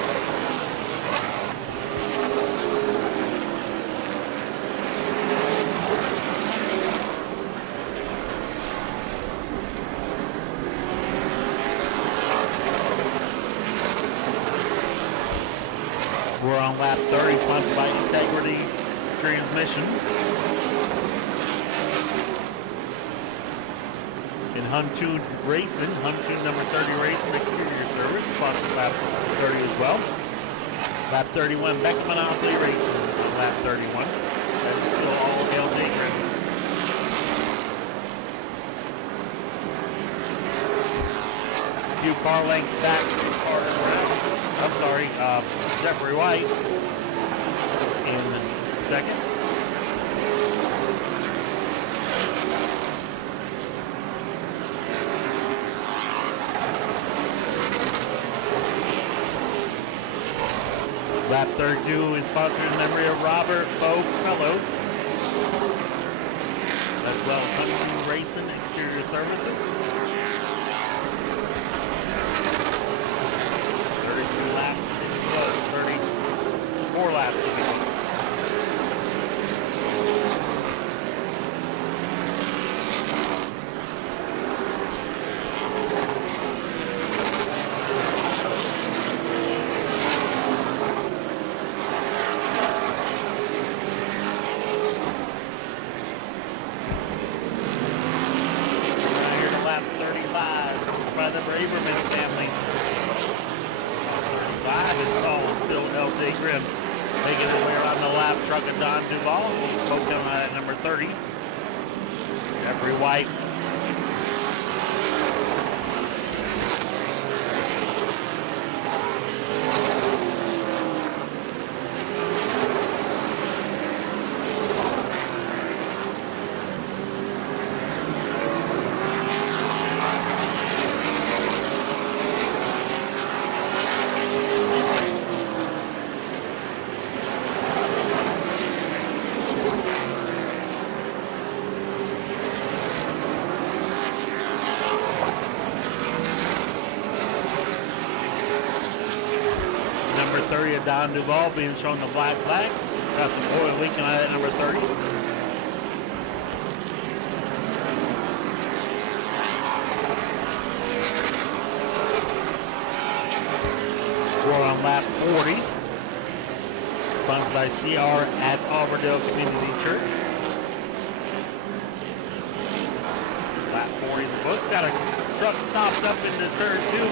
We're on lap 30, sponsored by Integrity Transmission. In Huntoon Racing, Huntoon number 30 Racing, Exterior Service, sponsored lap 30 as well. Lap 31, Becca Monopoly Racing, lap 31. That is still all LJ Grimm. A few car lengths back to Carter Brown. I'm sorry, Jeffrey White in second. Third due is sponsored in memory of Robert Bo Fellow. As well as Racin Exterior Services. 32 laps in the book, 34 laps in the book. Spoke down at number 30. Jeffrey White. Don Duval being shown the black flag. Got some oil leaking out at number 30. We're on lap 40. Sponsored by CR at Auburndale Community Church. Lap 40 in the books. Got a truck stopped up into turn 2.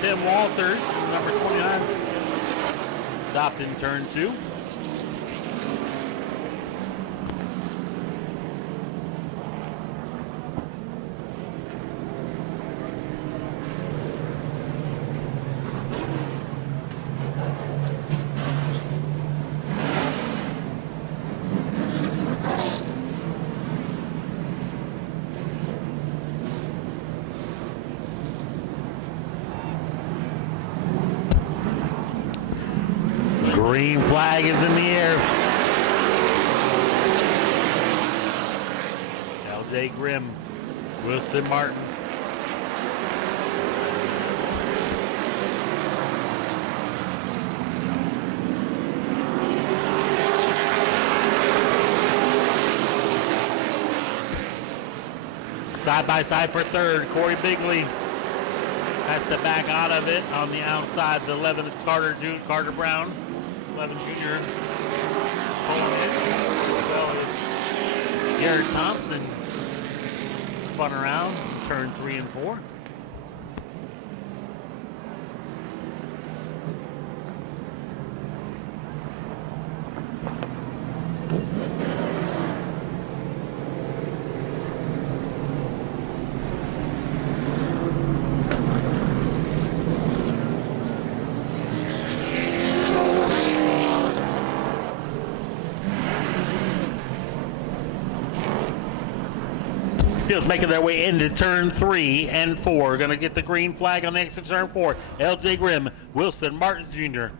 Tim Walters, number 29. Stopped in turn 2. Green flag is in the air. LJ Grimm, Wilson Martins. Side by side for third, Corey Bigley has to back out of it on the outside. The 11th, Carter Brown. 11 junior. Garrett Thompson spun around, turn 3 and 4. Fields making their way into turn 3 and 4. Going to get the green flag on the exit turn 4. LJ Grimm, Wilson Martins Jr.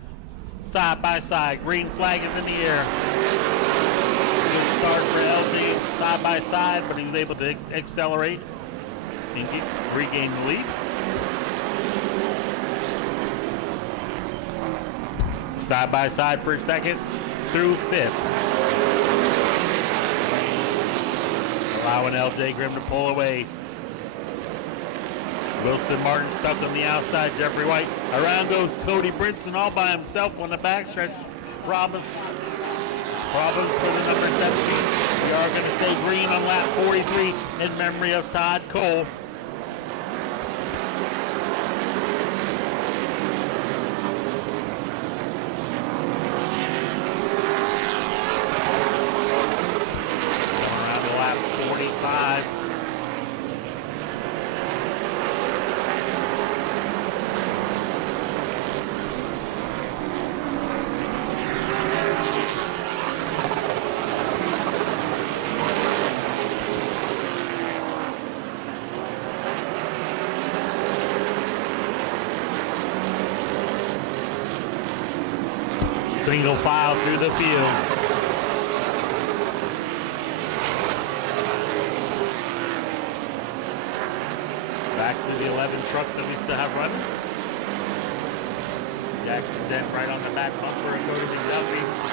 Side by side. Green flag is in the air. Good start for LJ side by side, but he was able to accelerate and regain the lead. Side by side for second through 5th. Allowing LJ Grimm to pull away. Wilson Martin stuck on the outside. Jeffrey White. Around goes Cody Brinson all by himself on the backstretch. Robbins for the number 17. We are going to stay green on lap 43 in memory of Todd Cole. Single file through the field. Back to the 11 trucks that we still have running. Jackson Dent right on the back bumper of Cody McDuffie.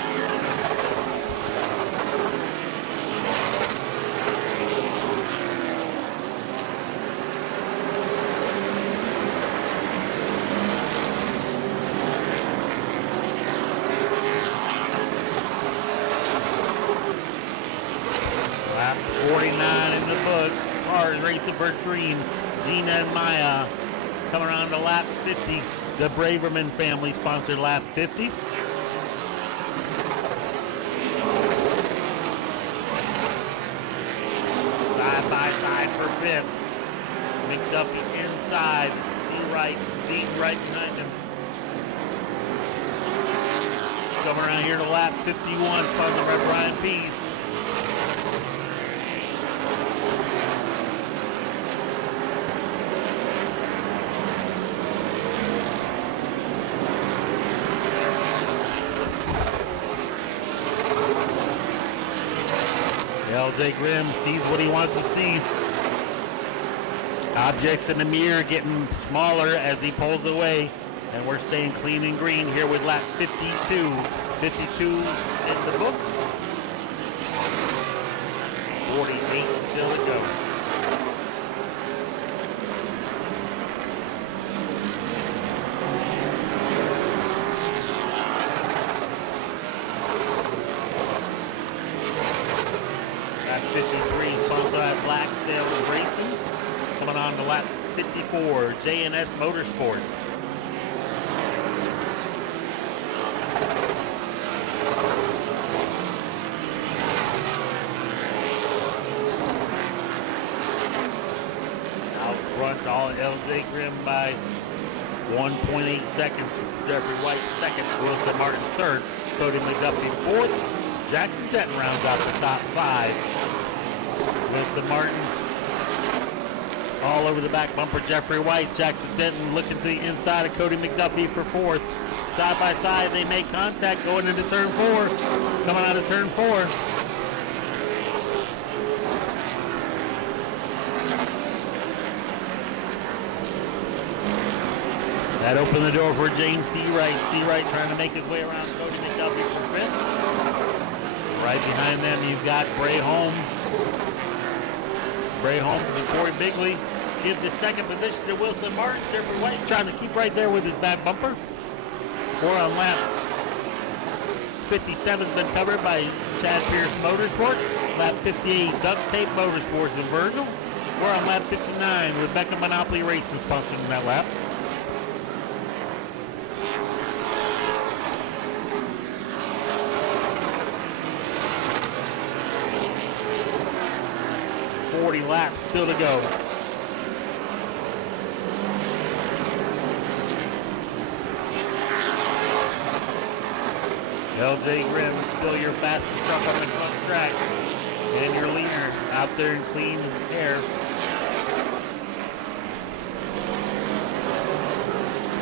Lap 49 in the books. Cars racing for green. Gina and Maya coming around to lap 50. The Braverman family sponsored lap 50. Side by side for fifth. McDuffie inside. Seawright, Dean right behind him. Coming around here to lap 51, sponsored by Brian Pease. LJ Grimm sees what he wants to see. Objects in the mirror getting smaller as he pulls away. And we're staying clean and green here with lap 52. 52 in the books. 48 still to go. Lap 53 sponsored by Black Sailors Racing. Coming on to lap 54, J&S Motorsports. Out front, all LJ Grimm by 1.8 seconds. Jeffrey White second, Wilson Martin third, Cody McDuffie fourth. Jackson Denton rounds out the top five. Wilson Martin's all over the back bumper. Jeffrey White, Jackson Denton looking to the inside of Cody McDuffie for fourth. Side by side, they make contact going into turn four. Coming out of turn four. That opened the door for James Seawright. Seawright trying to make his way around Cody McDuffie for fifth. Right behind them, you've got Bray Holmes. Bray Holmes and Corey Bigley give the second position to Wilson Martin. Jeffrey White's trying to keep right there with his back bumper. Four on lap 57's been covered by Chad Pierce Motorsports. Lap 58, Duct Tape Motorsports in Virgil. We're on lap 59 with Beckham Monopoly Racing sponsoring that lap. Laps still to go. LJ Grimm still your fastest truck on the front track, and your leader out there in clean air.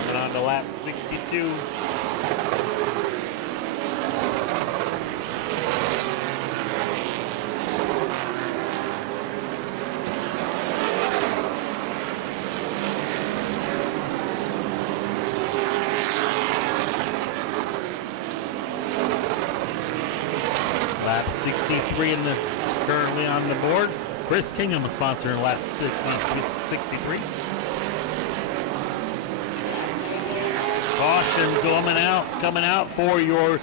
And on to lap 62. Lap 63 in the currently on the board. Chris Kingham is sponsoring lap 63. Caution coming out for your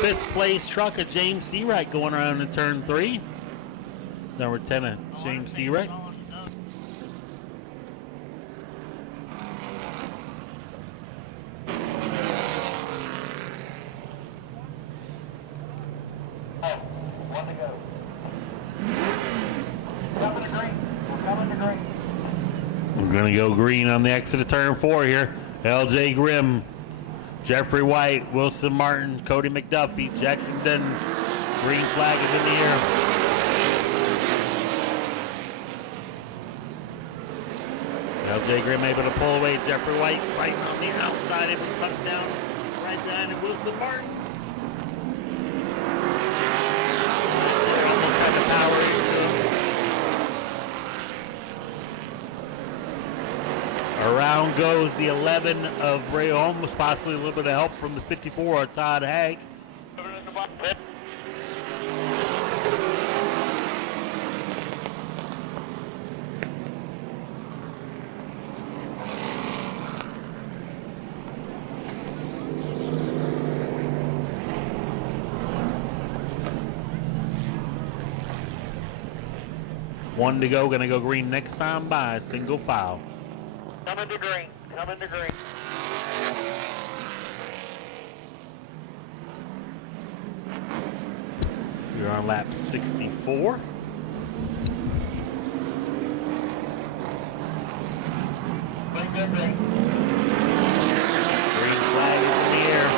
fifth place truck of James Seawright going around in turn 3. Number 10 of James Seawright. We're going to go green on the exit of turn 4 here. LJ Grimm, Jeffrey White, Wilson Martin, Cody McDuffie, Jackson Denton. Green flag is in the air. LJ Grimm able to pull away. Jeffrey White fighting on the outside, able to tuck down right behind it. Wilson Martin Down goes the 11 of Ray Holmes, possibly a little bit of help from the 54 of Todd Haig. One to go, gonna go green next time by single file. Coming to green. Coming to green. We're on lap 64. Good thing. Green flag is in the air.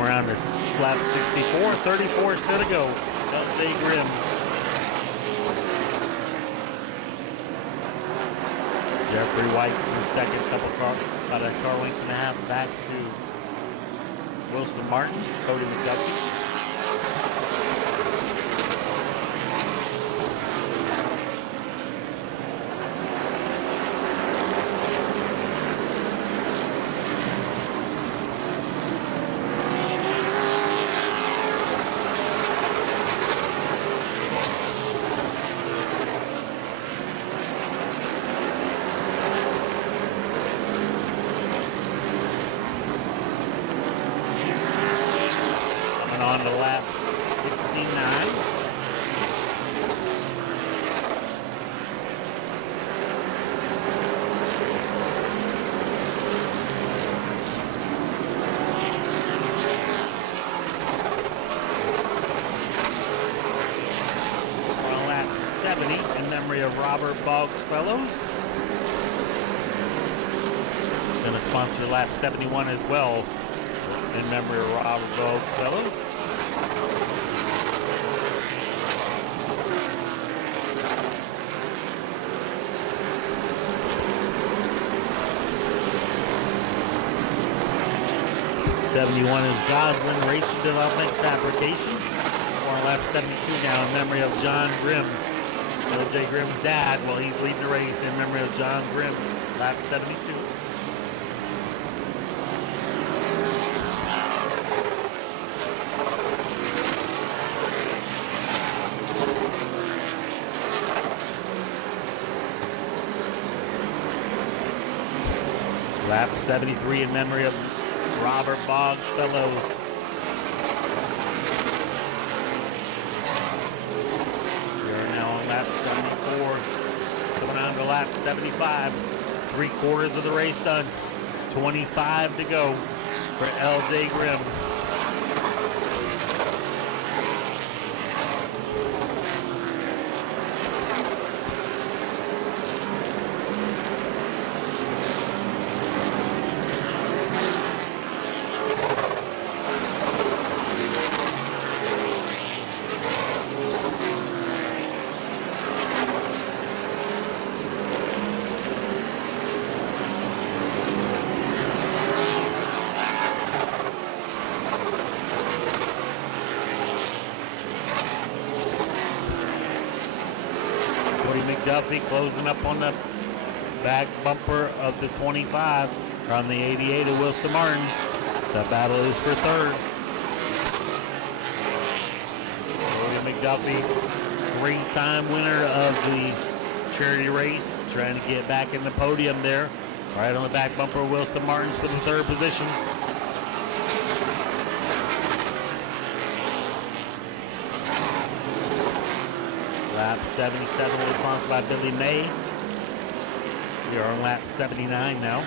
Around this lap 64, 34 still to go. LJ Grimm. Jeffrey White's in second, about a car length and a half back to Wilson Martins, Cody McDuffie. On to lap 69. On lap 70 in memory of Robert Boggs Fellows. Going to sponsor lap 71 as well in memory of Robert Boggs Fellows. '71 is Goslin Racing Development Fabrications. We're on lap 72 now in memory of John Grimm. LJ Grimm's dad, well, he's leading the race in memory of John Grimm, lap 72. Lap 73 in memory of Robert Boggs Fellows. We are now on lap 74. Coming on to lap 75. 3/4 of the race done. 25 to go for LJ Grimm. McDuffie closing up on the back bumper of the 25 on the 88 of Wilson Martin. The battle is for third. Cody McDuffie, 3-time winner of the charity race, trying to get back in the podium there. Right on the back bumper of Wilson Martins for the third position. Lap 77 was sponsored by Billy May. We are on lap 79 now.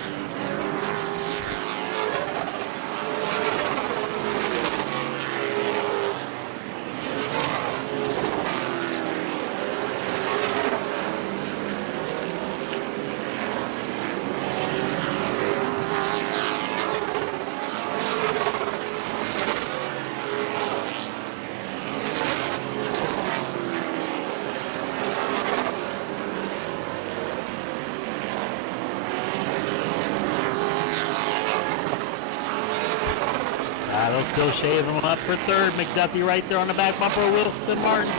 They'll still shave him up for third. McDuffie right there on the back bumper. Wilson Martin.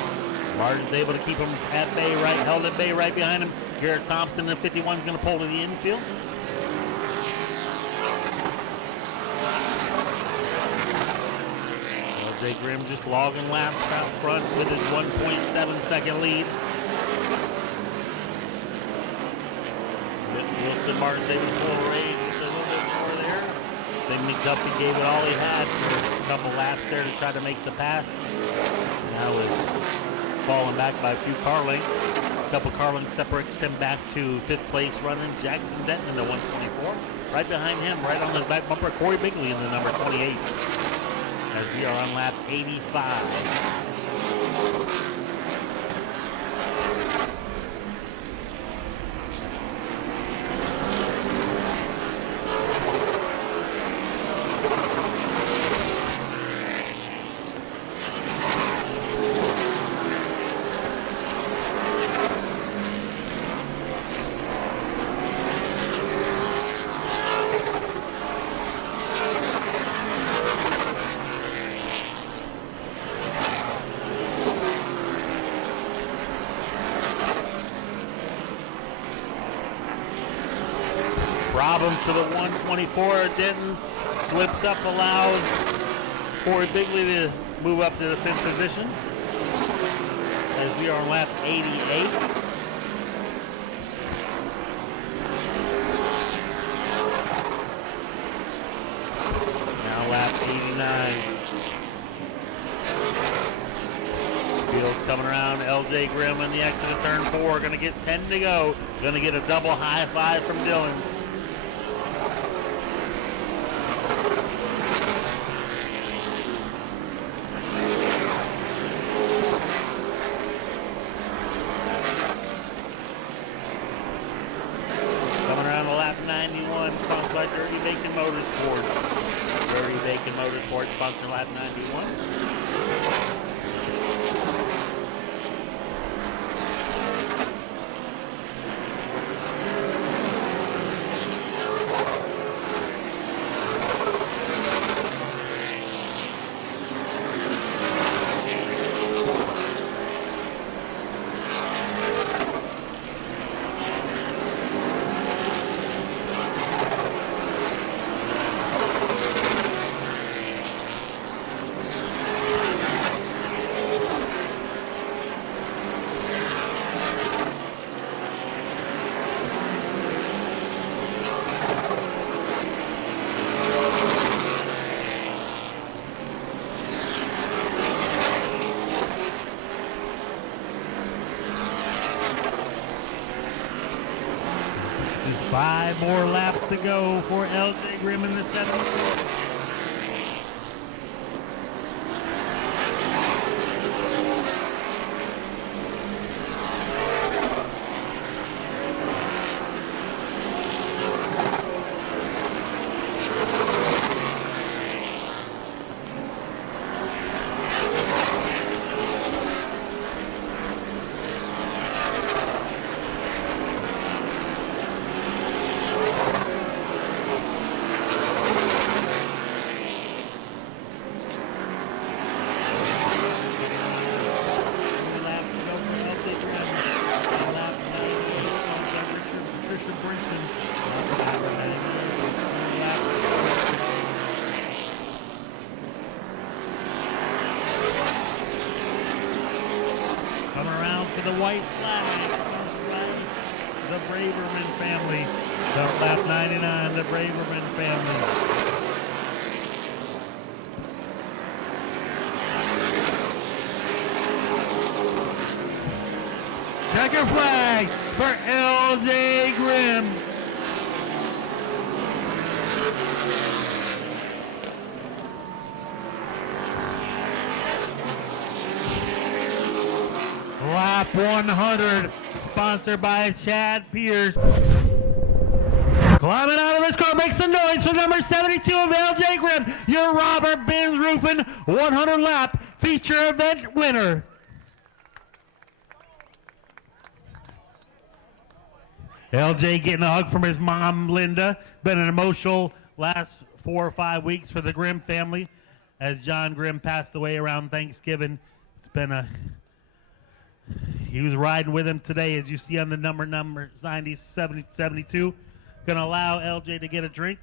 Martin's able to keep him at bay, held at bay right behind him. Garrett Thompson in the 51 is going to pull to the infield. LJ Grimm just logging laps out front with his 1.7 second lead. Wilson Martin's able to pull range a little bit more there. I think McDuffie gave it all he had for a couple laps there to try to make the pass. Now is falling back by a few car lengths. A couple car lengths separates him back to 5th place running Jackson Denton in the 124. Right behind him, right on his back bumper, Corey Bigley in the number 28. As we are on lap 85. Problems to the 124. Denton slips up, allows Corey Bigley to move up to the 5th position. As we are on lap 88. Now lap 89. Fields coming around. LJ Grimm in the exit of turn 4. Going to get 10 to go. Going to get a double high five from Dylan. Coming around to lap 91, sponsored by Dirty Bacon Motorsports. Dirty Bacon Motorsports sponsor lap 91. Just 5 more laps to go for LJ Grimm in the 7th. Come around for the white flag. The Braverman family. Start lap 99, the Braverman family. Checker flag for LJ Grimm. Lap 100, sponsored by Chad Pierce. Climbing out of his car, make some noise for number 72 of LJ Grimm, your Robert Benz Roofing 100 lap feature event winner. LJ getting a hug from his mom, Linda. Been an emotional last 4 or 5 weeks for the Grimm family. as John Grimm passed away around Thanksgiving. It's been he was riding with him today, as you see on the number 90, 72. Going to allow LJ to get a drink.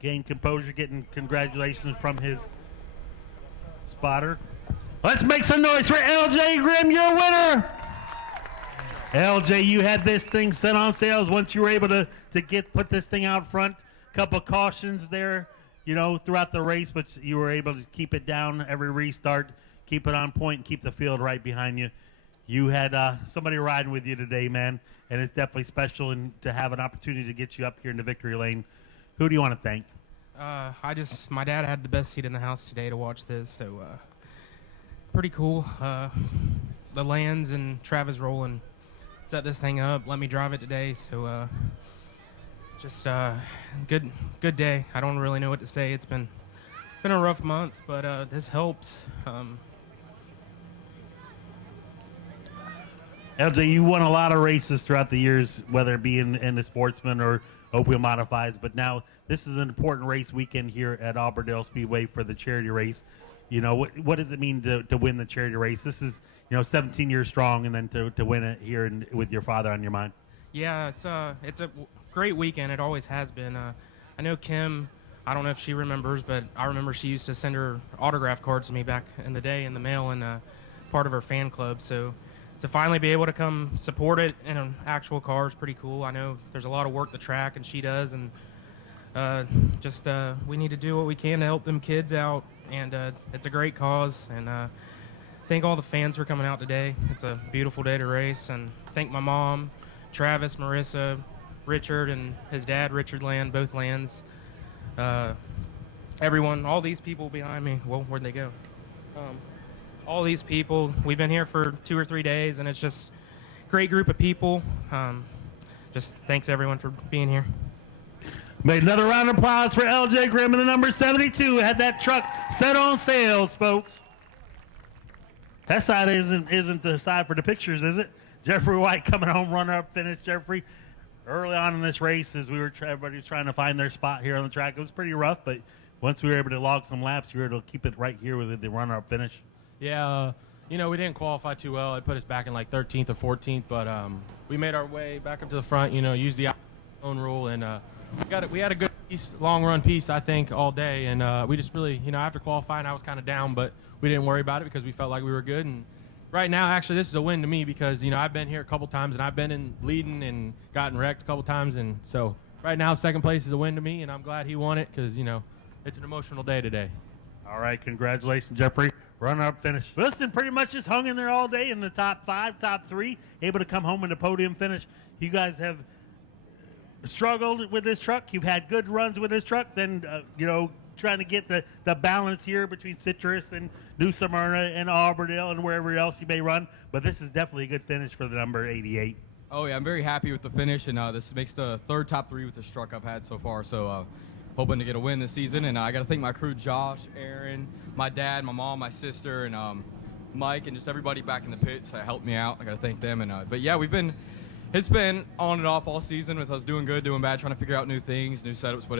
Gain composure, getting congratulations from his spotter. Let's make some noise for LJ Grimm, your winner. LJ, you had this thing set on sales once you were able to put this thing out front. Couple cautions there, throughout the race, but you were able to keep it down every restart, keep it on point, and keep the field right behind you. You had somebody riding with you today, man, and it's definitely special and to have an opportunity to get you up here in the victory lane. Who do you want to thank? My dad had the best seat in the house today to watch this, so pretty cool. The Lands and Travis Rowland set this thing up, let me drive it today, so just good day. I don't really know what to say. It's been a rough month, but this helps. LJ, you won a lot of races throughout the years, whether it be in the sportsman or open modifieds, but now this is an important race weekend here at Auburndale Speedway for the charity race. What does it mean to win the charity race? This is 17 years strong, and then to win it here with your father on your mind. Yeah, it's a great weekend. It always has been. I know Kim, I don't know if she remembers, but I remember she used to send her autograph cards to me back in the day in the mail, and part of her fan club. So to finally be able to come support it in an actual car is pretty cool. I know there's a lot of work the track, and she does, and we need to do what we can to help them kids out, and it's a great cause, and thank all the fans for coming out today. It's a beautiful day to race, and thank my mom, Travis, Marissa, Richard, and his dad, Richard Land, both Lands, everyone, all these people behind me. Well, where'd they go? All these people. We've been here for 2 or 3 days, and it's just a great group of people. Just thanks, everyone, for being here. Made another round of applause for LJ Grimm and the number 72. Had that truck set on sales, folks. That side isn't the side for the pictures, is it? Jeffrey White coming home, runner-up finish. Jeffrey, early on in this race, as everybody was trying to find their spot here on the track, it was pretty rough, but once we were able to log some laps, we were able to keep it right here with the runner-up finish. Yeah, we didn't qualify too well. It put us back in like 13th or 14th, but we made our way back up to the front, used the own rule, and we had a good piece, long-run piece, I think, all day, and we just really, after qualifying, I was kind of down, but we didn't worry about it because we felt like we were good. And right now, actually, this is a win to me because, I've been here a couple times, and I've been in leading and gotten wrecked a couple times, and so right now, second place is a win to me, and I'm glad he won it because, it's an emotional day today. All right, congratulations, Jeffrey. Runner-up finish. Listen, pretty much just hung in there all day in the top 5, top 3, able to come home in the podium finish. You guys have struggled with this truck. You've had good runs with this truck. Then, trying to get the balance here between Citrus and New Smyrna and Auburndale and wherever else you may run. But this is definitely a good finish for the number 88. Oh, yeah, I'm very happy with the finish, and this makes the third top 3 with this truck I've had so far. So hoping to get a win this season. And I got to thank my crew, Josh, Aaron, my dad, my mom, my sister, and Mike, and just everybody back in the pits that helped me out. I got to thank them. And but yeah, it's been on and off all season with us doing good, doing bad, trying to figure out new things, new setups. But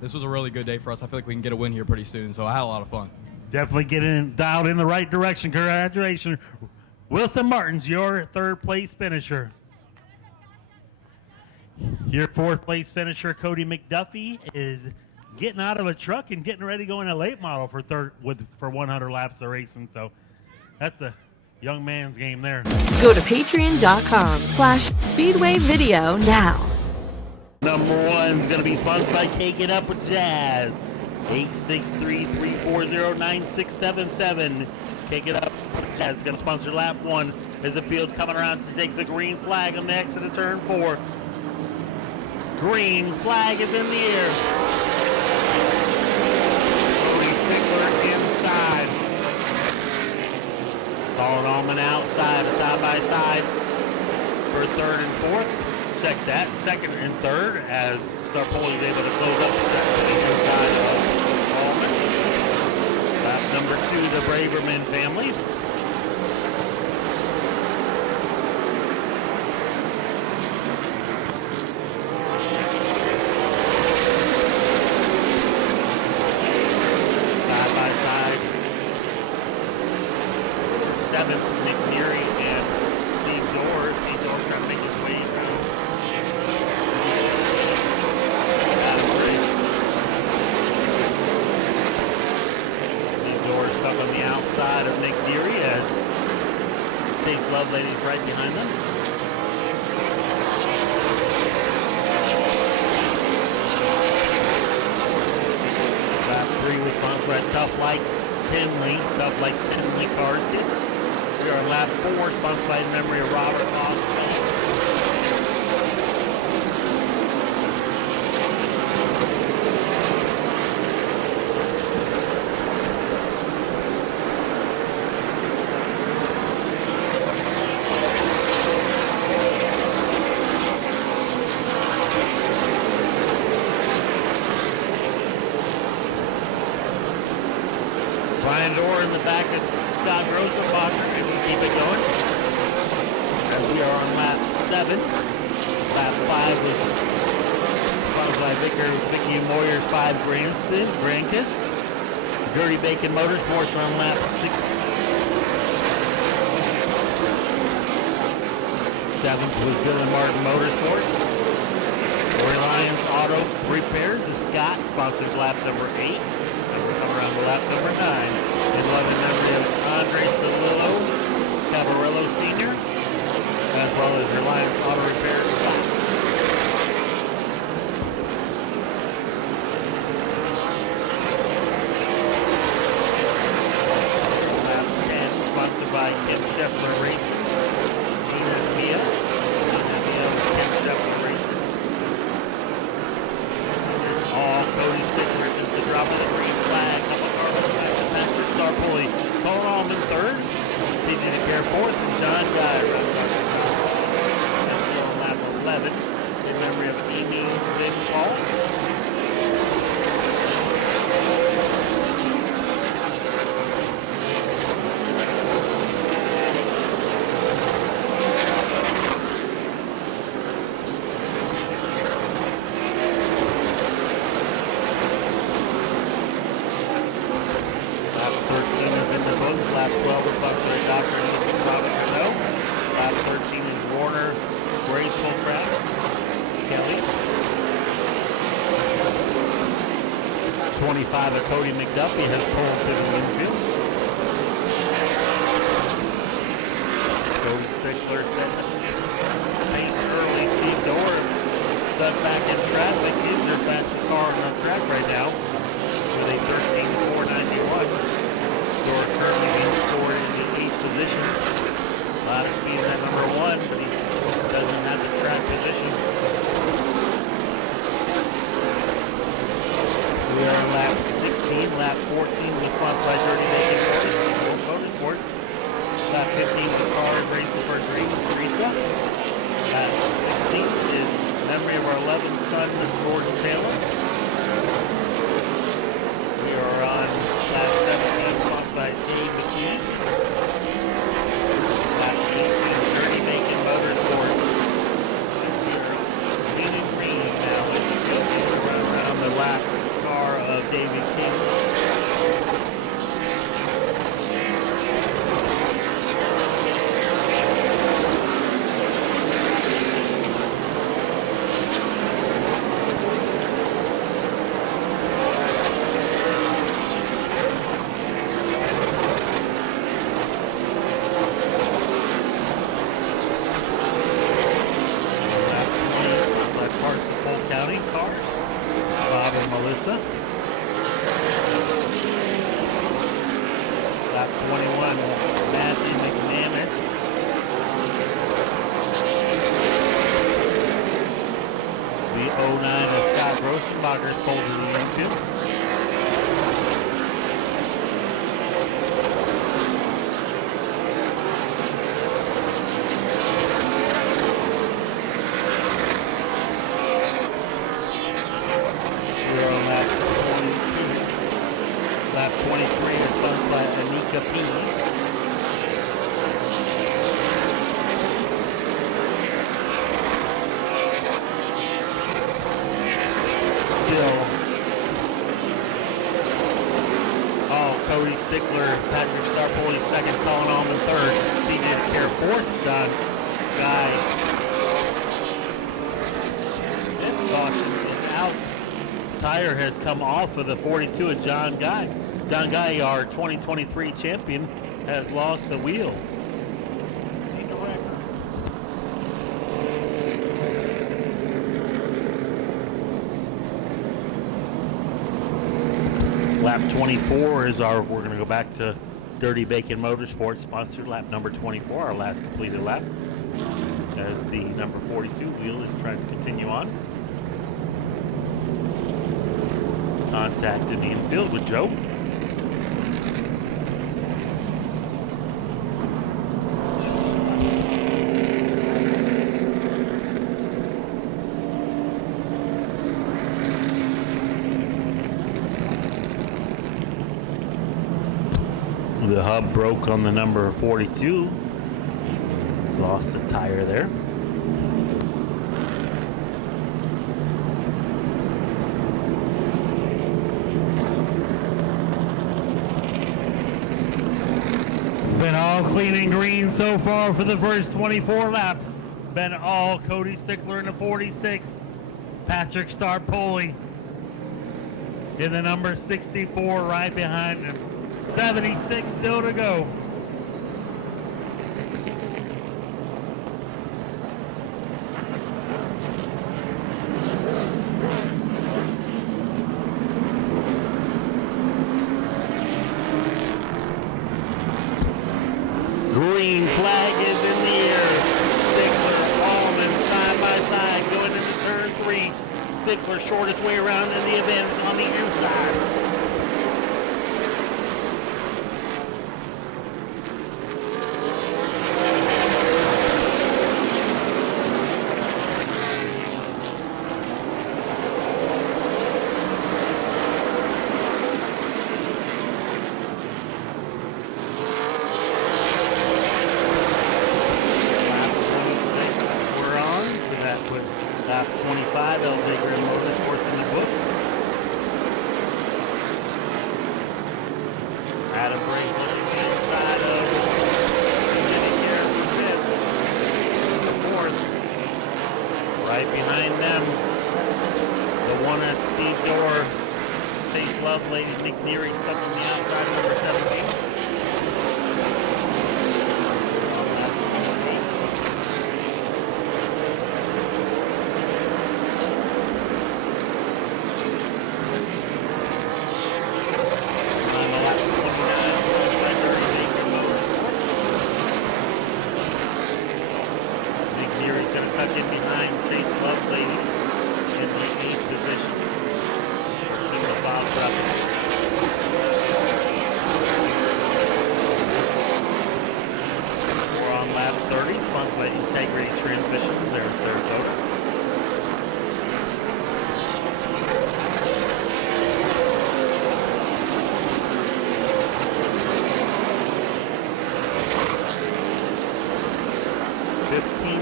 this was a really good day for us. I feel like we can get a win here pretty soon. So I had a lot of fun. Definitely getting dialed in the right direction. Congratulations. Wilson Martins, your third place finisher. Your fourth place finisher, Cody McDuffie, is getting out of a truck and getting ready to go in a late model for 100 laps of racing. So that's a young man's game there. Go to patreon.com/Speedway Video now. Number 1 is going to be sponsored by Cake It Up with Jazz. 863-340-9677. Cake It Up with Jazz is going to sponsor lap 1 as the field's coming around to take the green flag on the exit of turn 4. Green flag is in the air. Cody Stickler inside. Colin Allman outside, side by side for third and fourth. Check that, second and third as Starpoli is able to close up the inside of Allman. Lap number 2, the Braverman family. Love Ladies right behind them. Lap 3 was sponsored by Tough Like Tinley Cars Kit. We are on lap 4, sponsored by the memory of Robert Austin. Brian Dorr in the back is Scott Rosenbacher, and we keep it going. As we are on lap 7. Lap 5 was sponsored by Vicky Moyer's 5 grandkids. Dirty Bacon Motorsports on lap 6. 7th was Dylan Martin Motorsports. Reliance Auto Repairs is Scott, sponsored lap number 8. Around the lap number 9. In loving memory of Andre Salillo, Cabarello Sr., as well as Reliance Auto Repair. Lap 10, sponsored by Kim Scheffler Racing. Gina Mia with Kim Scheffler Racing. It's all Cody Stickler since the drop of the green flag. Star Pulley, Colin Allman third, TJ DeCare fourth, and John Guy on lap 11 in memory of Amy Zinfall. Lap 12 was sponsored by Dr. and Mrs. Robert Renault. Lap 13 is Warner Graceful Craft, Kelly. 25 of Cody McDuffie has pulled to the windshield. Cody Stickler set the pace early. Steve Dorr stuck back in traffic. He's their fastest car on the track right now with a 13.491. Dorr currently being scored in the 8th position. A lot of speed at number 1, but he doesn't have the track position. We are on lap 16. Lap 14 was sponsored by Dirty Bacon Motorsport. Lap 15 was Car Racing for Teresa. Lap 16 is memory of our 11th son, Gordon Taylor. We are on lap 17. By T. McKee. Lap 18, Dirty Bacon Motorsports. Green and green now. Let's run around the lap car of David King. Lap 21, Matthew McManus. The 09 of Scott Rosenbacher's pulled to the infield. We're on lap 22. Lap 23 is sponsored by Anika Pease. Cody Stickler, Patrick Starpoli second, Colin Allman third, TJ DeCare fourth, John Guy. Caution is out. Tire has come off of the 42 of John Guy. John Guy, our 2023 champion, has lost the wheel. Lap 24 is we're going to go back to Dirty Bacon Motorsports, sponsored lap number 24, our last completed lap, as the number 42 wheel is trying to continue on. Contact in the infield with Joe. The hub broke on the number 42. Lost a tire there. It's been all clean and green so far for the first 24 laps. Been all Cody Stickler in the 46. Patrick Starpoli in the number 64 right behind him. 76 still to go. Green flag is in the air. Stickler, Allman side by side going into turn 3. Stickler shortest way around in the event on the inside. Lap 25, El Vigor Motorsports in the book. Adam Brake on the inside of getting here for fifth. The fourth. Right behind them, the one at Steve Dorr, Chase Lovelady, Nick Neary stuck on the outside, number 17.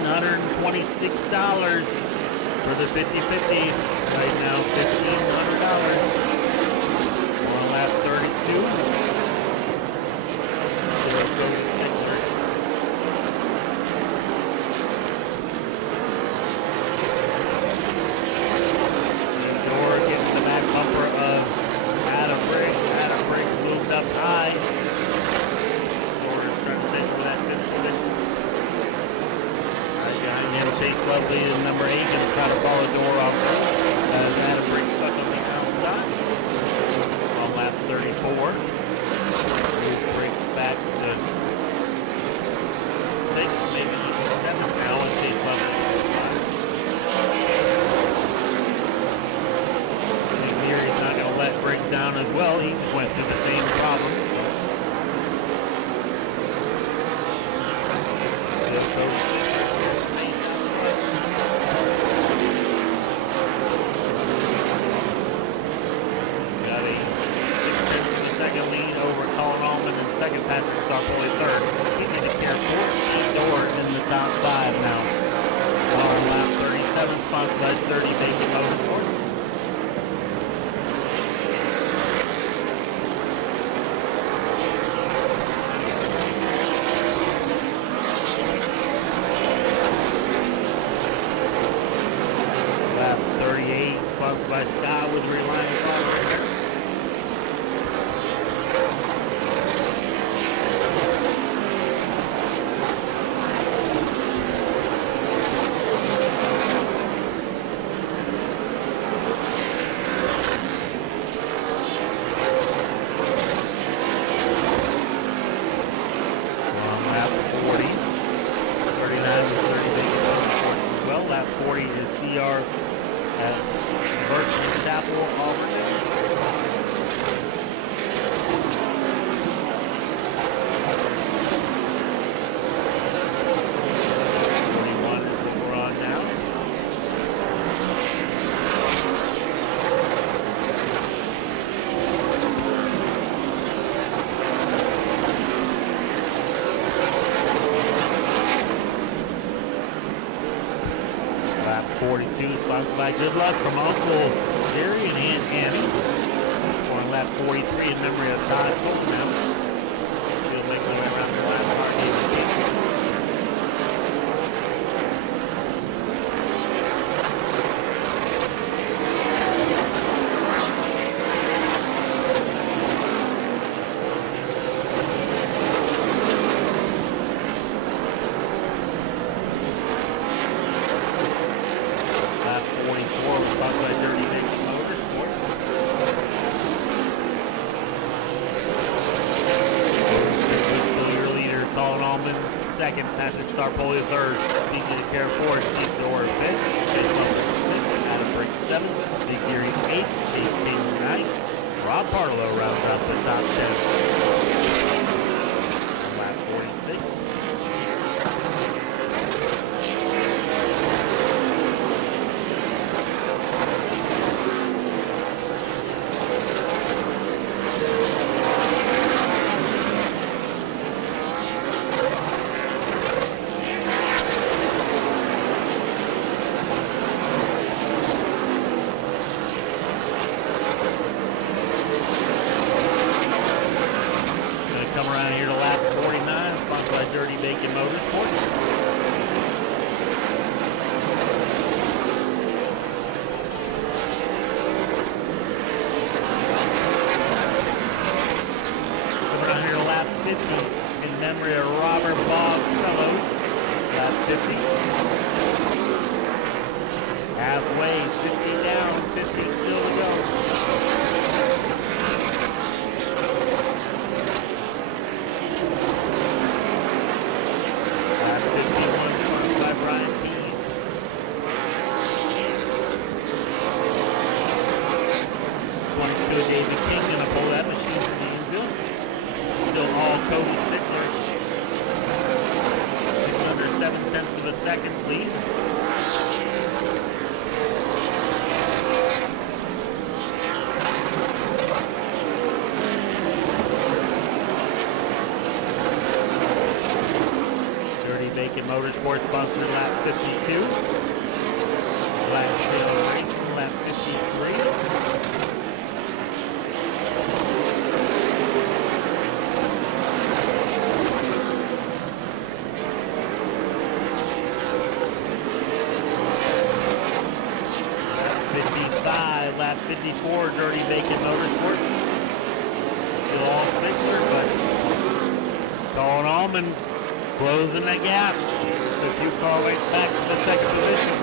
$1,526 for the 50-50 right now. $1,500. On lap 32. There goes Stickler. Door gets the back bumper of Adam Briggs. Adam Briggs moved up high. Door is trying to take over that finish position. Behind him, Chase Lovely is number 8, going to try to follow Door off as Adam Briggs stuck on the outside. On lap 34. Briggs back to 6, maybe even 7 now, and Chase Lovely is 5. And here he's not going to let Briggs down as well. He just went through the same problem. Second, Patrick Starpoli third. Keeping the care 14 Door in the top 5 now. On lap 37, sponsored by 30 Bacon Motorsports. Lap 38, sponsored by Scott with Reliant Auburndale. We are at Virgin Chapel, Auburndale. Lap 42 sponsored by Good Luck from Uncle Jerry and Aunt Annie. On lap 43 in memory of Todd Coleman. She'll make their way around the last part. Second, Patrick Starpoli third, DJ DeCare fourth, Steve Dorr fifth, Chase Babb sixth, Adam Brick seventh, Big Geary eighth, Chase King ninth, Rob Parlow rounds out the top 10. Lap 46. Come around here to lap 49, sponsored by Dirty Bacon Motorsports. Come around here to lap 50 in memory of Robert Bob Fellows. Lap 50. Halfway, 50 down, 50 still to go. David King gonna pull that machine for Danville. Still all Cody Stickler. Just under 7/10 of a second lead. Dirty Bacon Motorsports sponsored lap 52. Glensdale Racing lap 53. Lap 54, Dirty Bacon Motorsports. Still all Stickler, but Colin Allman closing the gap. A few car lengths back to the second position.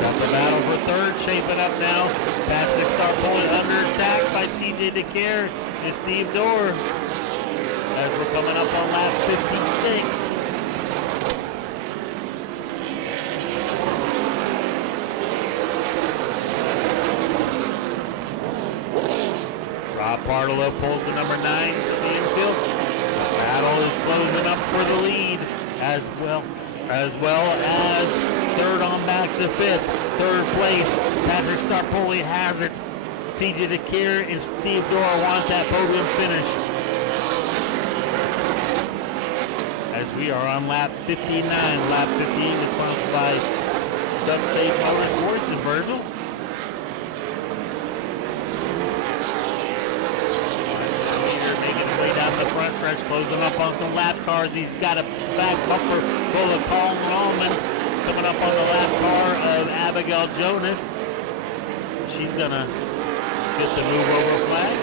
Got the battle for third, shaping up now. Patrick Starpoli under attack by TJ DeCare and Steve Dorr. As we're coming up on lap 56. Bartolo pulls the number 9 to the infield. Battle is closing up for the lead as well as third on back to fifth. Third place, Patrick Starpoli has it. TJ DeCare and Steve Dorr want that podium finish. As we are on lap 59, lap 58 is sponsored by Dubstep Motorsports and Virgil. Way down the front stretch, closing up on some lap cars. He's got a back bumper full of Colin Allman. Coming up on the lap car of Abigail Jonas. She's gonna get the move over flag.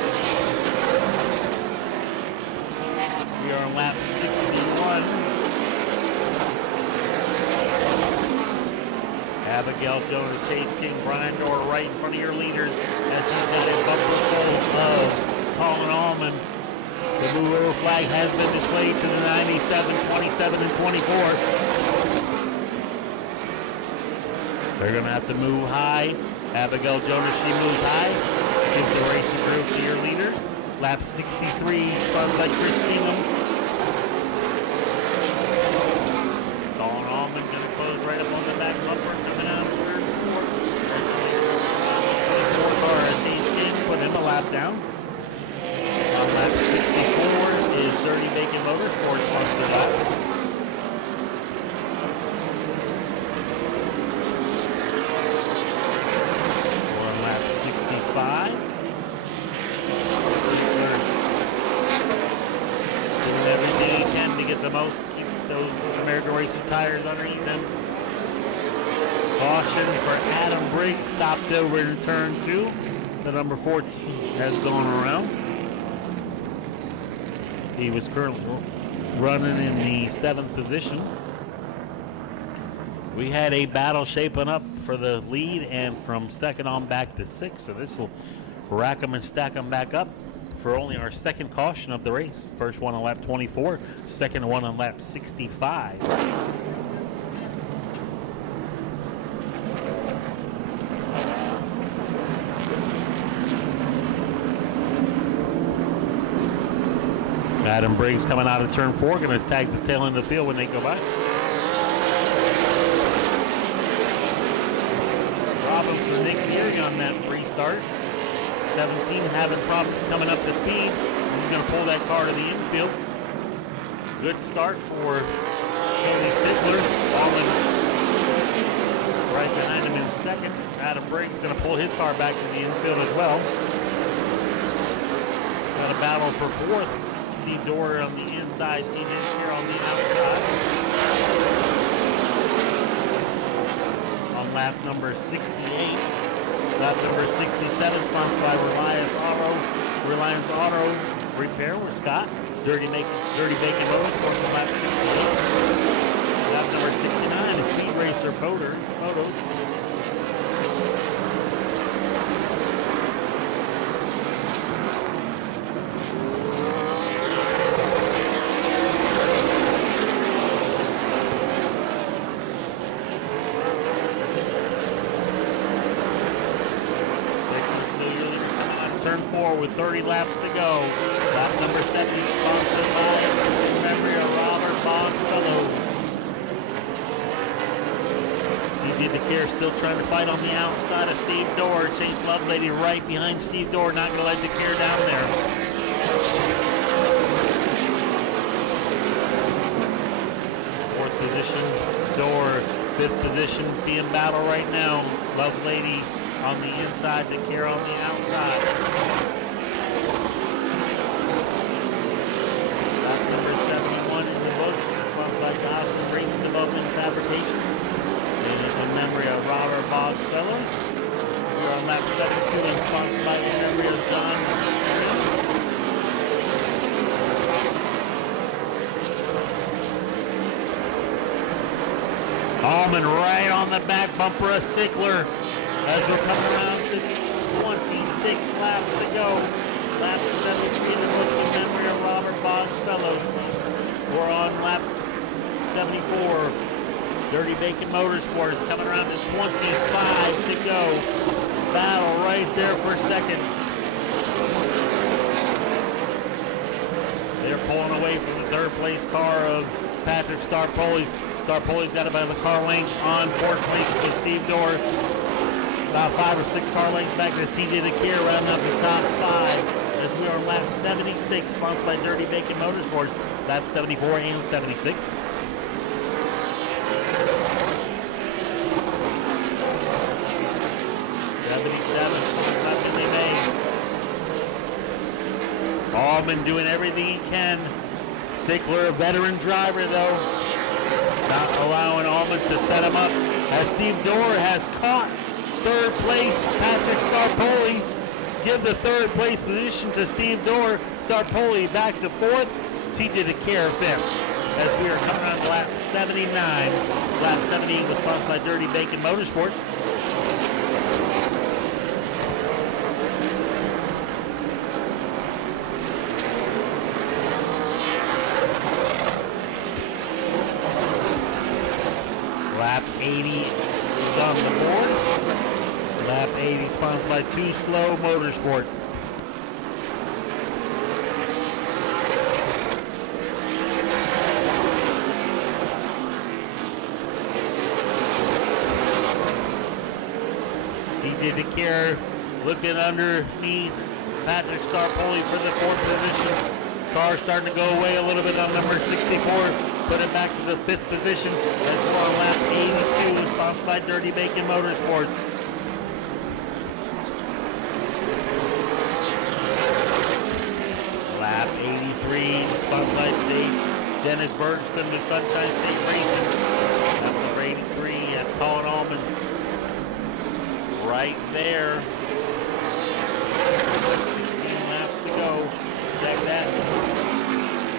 We are on lap 61. Abigail Jonas, Chase King, Brian Dorr right in front of your leaders as he's got a bumper full of Colin Allman. The move over flag has been displayed to the 97, 27, and 24. They're going to have to move high. Abigail Jonas, she moves high. Gives the racing group to your leaders. Lap 63, sponsored by Chris Bingham. Colin Allman going to close right up on the back bumper, coming out of the third fourth. Fourth car as Dave King put him a lap down. On lap 64 is Dirty Bacon Motorsports sponsored lap. On lap 65. Doing everything he can to get the most, keep those American Racer tires underneath them. Caution for Adam Briggs, stopped over in turn 2. The number 14 has gone around. He was currently running in the 7th position. We had a battle shaping up for the lead and from 2nd on back to 6th. So this will rack them and stack them back up for only our 2nd caution of the race. First one on lap 24, 2nd one on lap 65. Adam Briggs coming out of turn 4, going to tag the tail end of the field when they go by. Problems for Nick Neary on that restart. 17 having problems coming up to speed. He's going to pull that car to the infield. Good start for Tony Stickler. Allman right behind him in 2nd. Adam Briggs going to pull his car back to the infield as well. Got a battle for 4th. Steve Dorr on the inside, TJ here on the outside. On lap number 68. Lap number 67, sponsored by Reliance Auto Repair with Scott. Dirty Bacon Motors, on lap 68. Lap number 69 is Speed Racer Photos. With 30 laps to go. Lap number 70 sponsored by memory of Robert Bogfellow. TJ DeCare still trying to fight on the outside of Steve Dorr. Chase Lovelady right behind Steve Dorr, not going to let DeCare down there. Fourth position, Dorr. Fifth position, being battle right now. Lovelady on the inside, DeCare on the outside. Awesome Racing Development Fabrication in memory of Robert Bogfellow. We're on lap 72 and sponsored by in memory of John. Allman right on the back bumper of Stickler as we're coming around to 26 laps to go. Lap 73 in memory of Robert Bogfellow. We're on lap 74. Dirty Bacon Motorsports coming around to 25 to go. Battle right there for 2nd. They're pulling away from the 3rd place car of Patrick Starpoli. Starpoli's got about the car length on 4th place with Steve Dorr. About 5 or 6 car lengths back to TJ DeCare, rounding up the top 5 as we are on lap 76, sponsored by Dirty Bacon Motorsports. Lap 74 and 76. 77, nothing they made. Allman doing everything he can. Stickler, a veteran driver though, not allowing Allman to set him up as Steve Dorr has caught 3rd place Patrick Starpoli. Give the 3rd place position to Steve Dorr. Starpoli back to 4th. TJ DeCare 5th. As we are coming on lap 79. Lap 70 was sponsored by Dirty Bacon Motorsports. Lap 80 is on the board. Lap 80 sponsored by Too Slow Motorsports. TJ DeCare looking underneath Patrick Starpoli for the 4th position. Car starting to go away a little bit on number 64. Put it back to the 5th position. As we're on lap 82, sponsored by Dirty Bacon Motorsports. Lap 83, sponsored by Dennis Bergstrom of Sunshine State Racing. Lap number 83 has Colin Allman right there. 16 laps to go. Check that.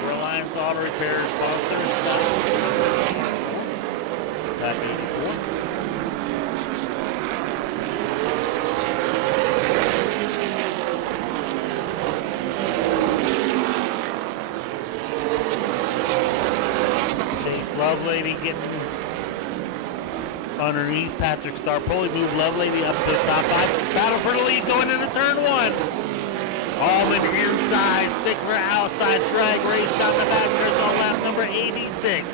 Reliance Auto Repair sponsor. Lap 84. Chase Lovelady getting underneath Patrick Starpoli. Move Lovelady up to the top 5. Battle for the lead going into turn 1. Allman inside, Stickler outside, drag race down the back. There's on lap number 86.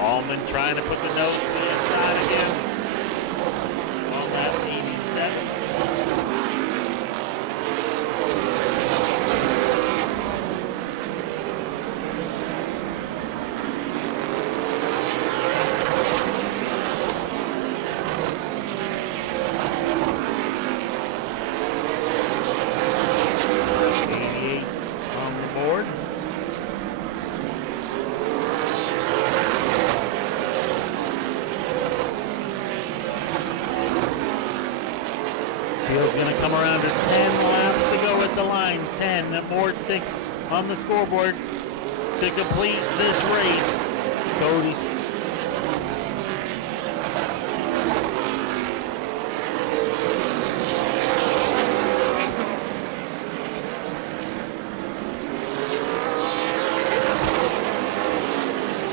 Allman trying to put the nose to the inside again. On lap 87. Field's going to come around to 10 laps to go at the line. 10 more ticks on the scoreboard to complete this race. Cody's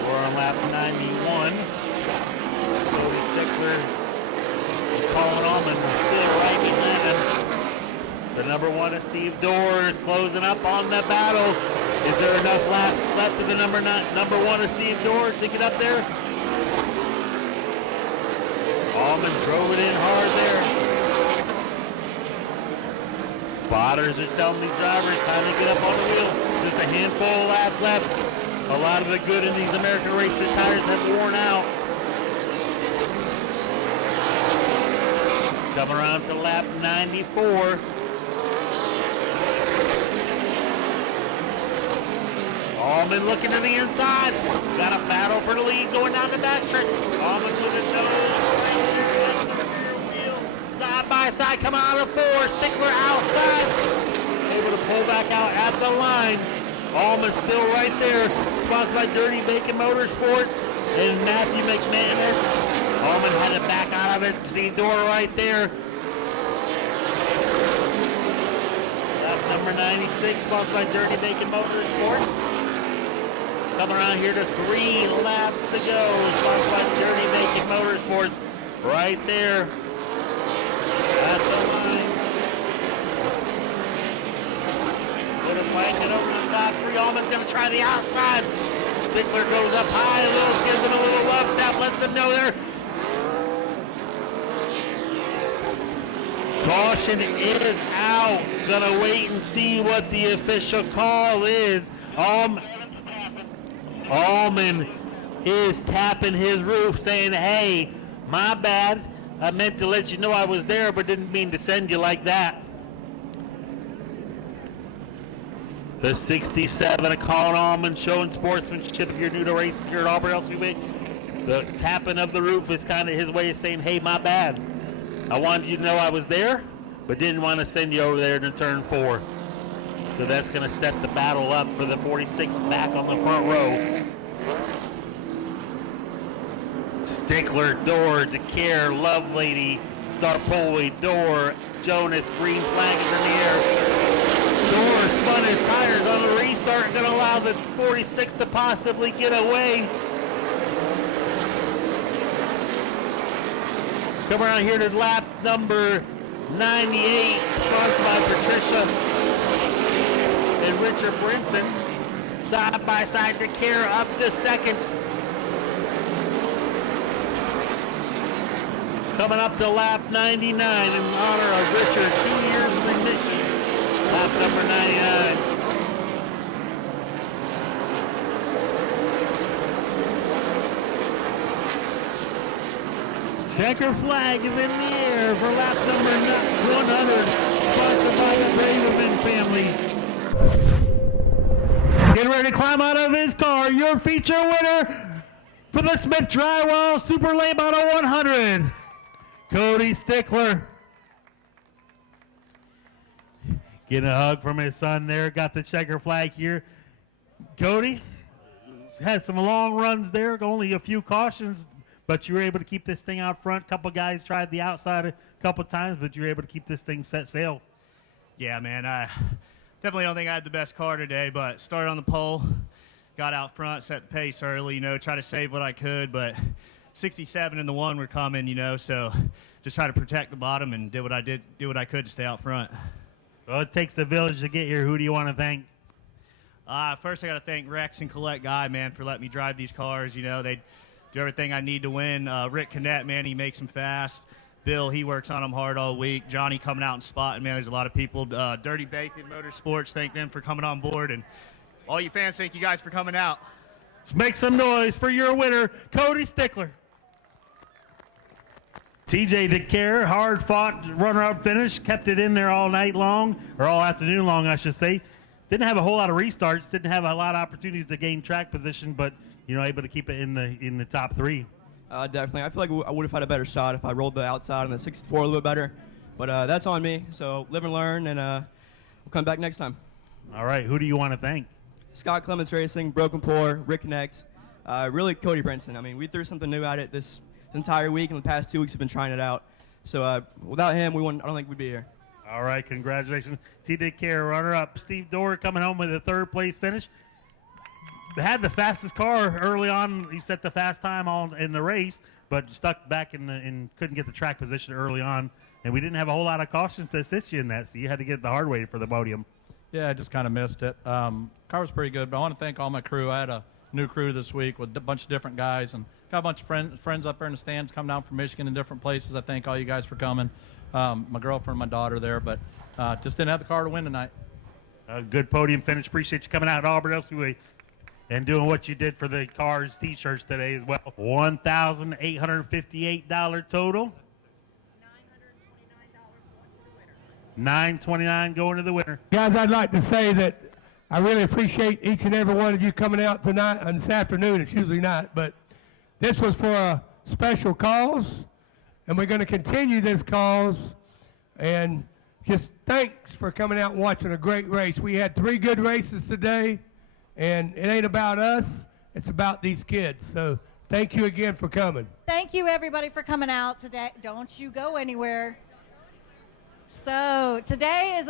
we're on lap 91. Cody Stickler, Colin Allman still right behind him. The number 1 is Steve Dorr closing up on the battle. Is there enough laps left to the number 1 is Steve Dorr to get up there? Allman drove it in hard there. Spotters are telling these drivers time to get up on the wheel. Just a handful of laps left. A lot of the good in these American Racer tires have worn out. Come around to lap 94. Allman looking to the inside. Got a battle for the lead going down the back stretch. Allman with a nose. Side by side, come out of 4. Stickler outside. Able to pull back out at the line. Allman still right there. Sponsored by Dirty Bacon Motorsports and Matthew McManus. Allman had to back out of it. See Door right there. That's number 96, sponsored by Dirty Bacon Motorsports. Come around here to 3 laps to go, sponsored by Dirty Bacon Motorsports. Right there. That's the line. Put a blanket over the top 3. Allman's going to try the outside. Stickler goes up high a little, gives him a little love tap, lets him know there. Caution is out. Gonna wait and see what the official call is. Allman is tapping his roof saying, hey, my bad. I meant to let you know I was there, but didn't mean to send you like that. The 67 of Colin Allman showing sportsmanship. If you're new to racing here at Auburndale Speedway, the tapping of the roof is kind of his way of saying, hey, my bad. I wanted you to know I was there, but didn't want to send you over there to turn 4. So that's going to set the battle up for the 46 back on the front row. Stickler, Door, DeCare, Lovelady, Starpoli, Door, Jonas, green flag is in the air. Door spun his tires on the restart, going to allow the 46 to possibly get away. Come around here to lap number 98, sponsored by Patricia and Richard Brinson. Side by side to Care up to second. Coming up to lap 99 in honor of Richard, 2 years of remission. Lap number 99. Checker flag is in the air for lap number 100, sponsored by the Braverman family. Getting ready to climb out of his car, your feature winner for the Smith Drywall Super Late Model 100, Cody Stickler. Getting a hug from his son there, got the checker flag here. Cody had some long runs there, only a few cautions, but you were able to keep this thing out front. A couple guys tried the outside a couple times, but you were able to keep this thing set sail. Yeah, man, I definitely don't think I had the best car today, but started on the pole, got out front, set the pace early, you know, try to save what I could, but 67 and the one were coming, you know, so just try to protect the bottom and do what I could to stay out front. Well, it takes the village to get here. Who do you want to thank? First, I got to thank Rex and Colette Guy, man, for letting me drive these cars. You know, they do everything I need to win. Rick Canet, man, he makes them fast. Bill, he works on them hard all week. Johnny coming out and spotting, man, there's a lot of people. Dirty Bacon Motorsports, thank them for coming on board. And all you fans, thank you guys for coming out. Let's make some noise for your winner, Cody Stickler. TJ DeCare, hard fought runner-up finish, kept it in there all night long, or all afternoon long, I should say. Didn't have a whole lot of restarts, didn't have a lot of opportunities to gain track position, but you know, able to keep it in the top three. Definitely. I feel like I would have had a better shot if I rolled the outside on the 64 a little bit better. But that's on me. So live and learn, and we'll come back next time. All right. Who do you want to thank? Scott Clements Racing, Broken Pour, Rick Connect, really Cody Brinson. I mean, we threw something new at it this entire week, and the past 2 weeks we've been trying it out. So without him, I don't think we'd be here. All right. Congratulations. TJ DeCare, runner-up. Steve Dorr coming home with a third-place finish. Had the fastest car early on. He set the fast time in the race, but stuck back and couldn't get the track position early on. And we didn't have a whole lot of cautions to assist you in that, so you had to get it the hard way for the podium. Yeah, I just kind of missed it. Car was pretty good, but I want to thank all my crew. I had a new crew this week with a bunch of different guys, and got a bunch of friends up there in the stands come down from Michigan and different places. I thank all you guys for coming. My girlfriend and my daughter there, but just didn't have the car to win tonight. A good podium finish. Appreciate you coming out at Auburndale Speedway and doing what you did for the cars T-shirts today as well. $1,858 total. $929 going to the winner. Guys, I'd like to say that I really appreciate each and every one of you coming out tonight and this afternoon. It's usually not, but this was for a special cause, and we're going to continue this cause. And just thanks for coming out and watching a great race. We had 3 good races today. And it ain't about us, it's about these kids. So thank you again for coming. Thank you, everybody, for coming out today. Don't you go anywhere. So today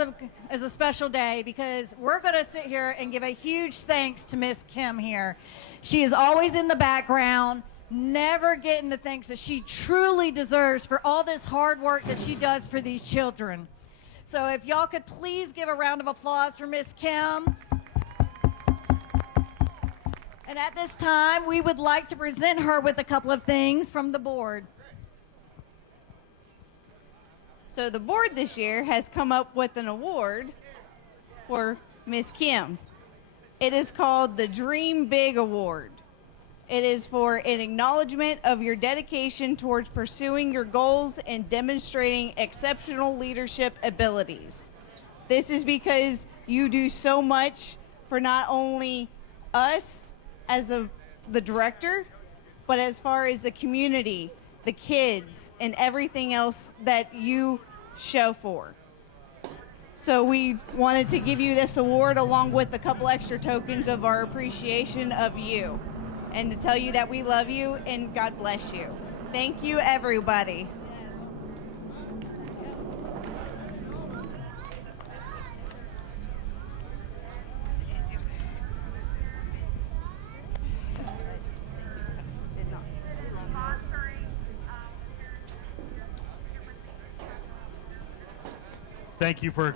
is a special day because we're going to sit here and give a huge thanks to Miss Kim here. She is always in the background, never getting the thanks that she truly deserves for all this hard work that she does for these children. So if y'all could please give a round of applause for Miss Kim. And at this time, we would like to present her with a couple of things from the board. So the board this year has come up with an award for Miss Kim. It is called the Dream Big Award. It is for an acknowledgement of your dedication towards pursuing your goals and demonstrating exceptional leadership abilities. This is because you do so much for not only us, as the director, but as far as the community, the kids, and everything else that you show for. So we wanted to give you this award along with a couple extra tokens of our appreciation of you, and to tell you that we love you and God bless you. Thank you, everybody. Thank you for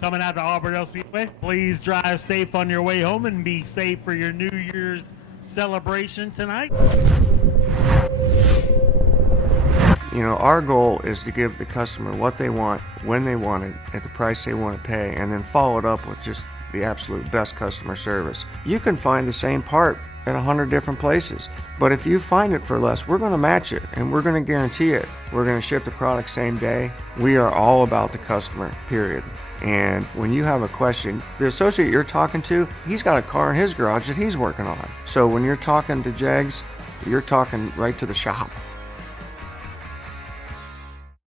coming out to Auburndale Speedway. Please drive safe on your way home and be safe for your New Year's celebration tonight. You know, our goal is to give the customer what they want, when they want it, at the price they want to pay, and then follow it up with just the absolute best customer service. You can find the same part at 100 different places, but if you find it for less, we're going to match it, and we're going to guarantee it. We're going to ship the product same day. We are all about the customer, period. And when you have a question, the associate you're talking to, he's got a car in his garage that he's working on. So when you're talking to Jags, you're talking right to the shop.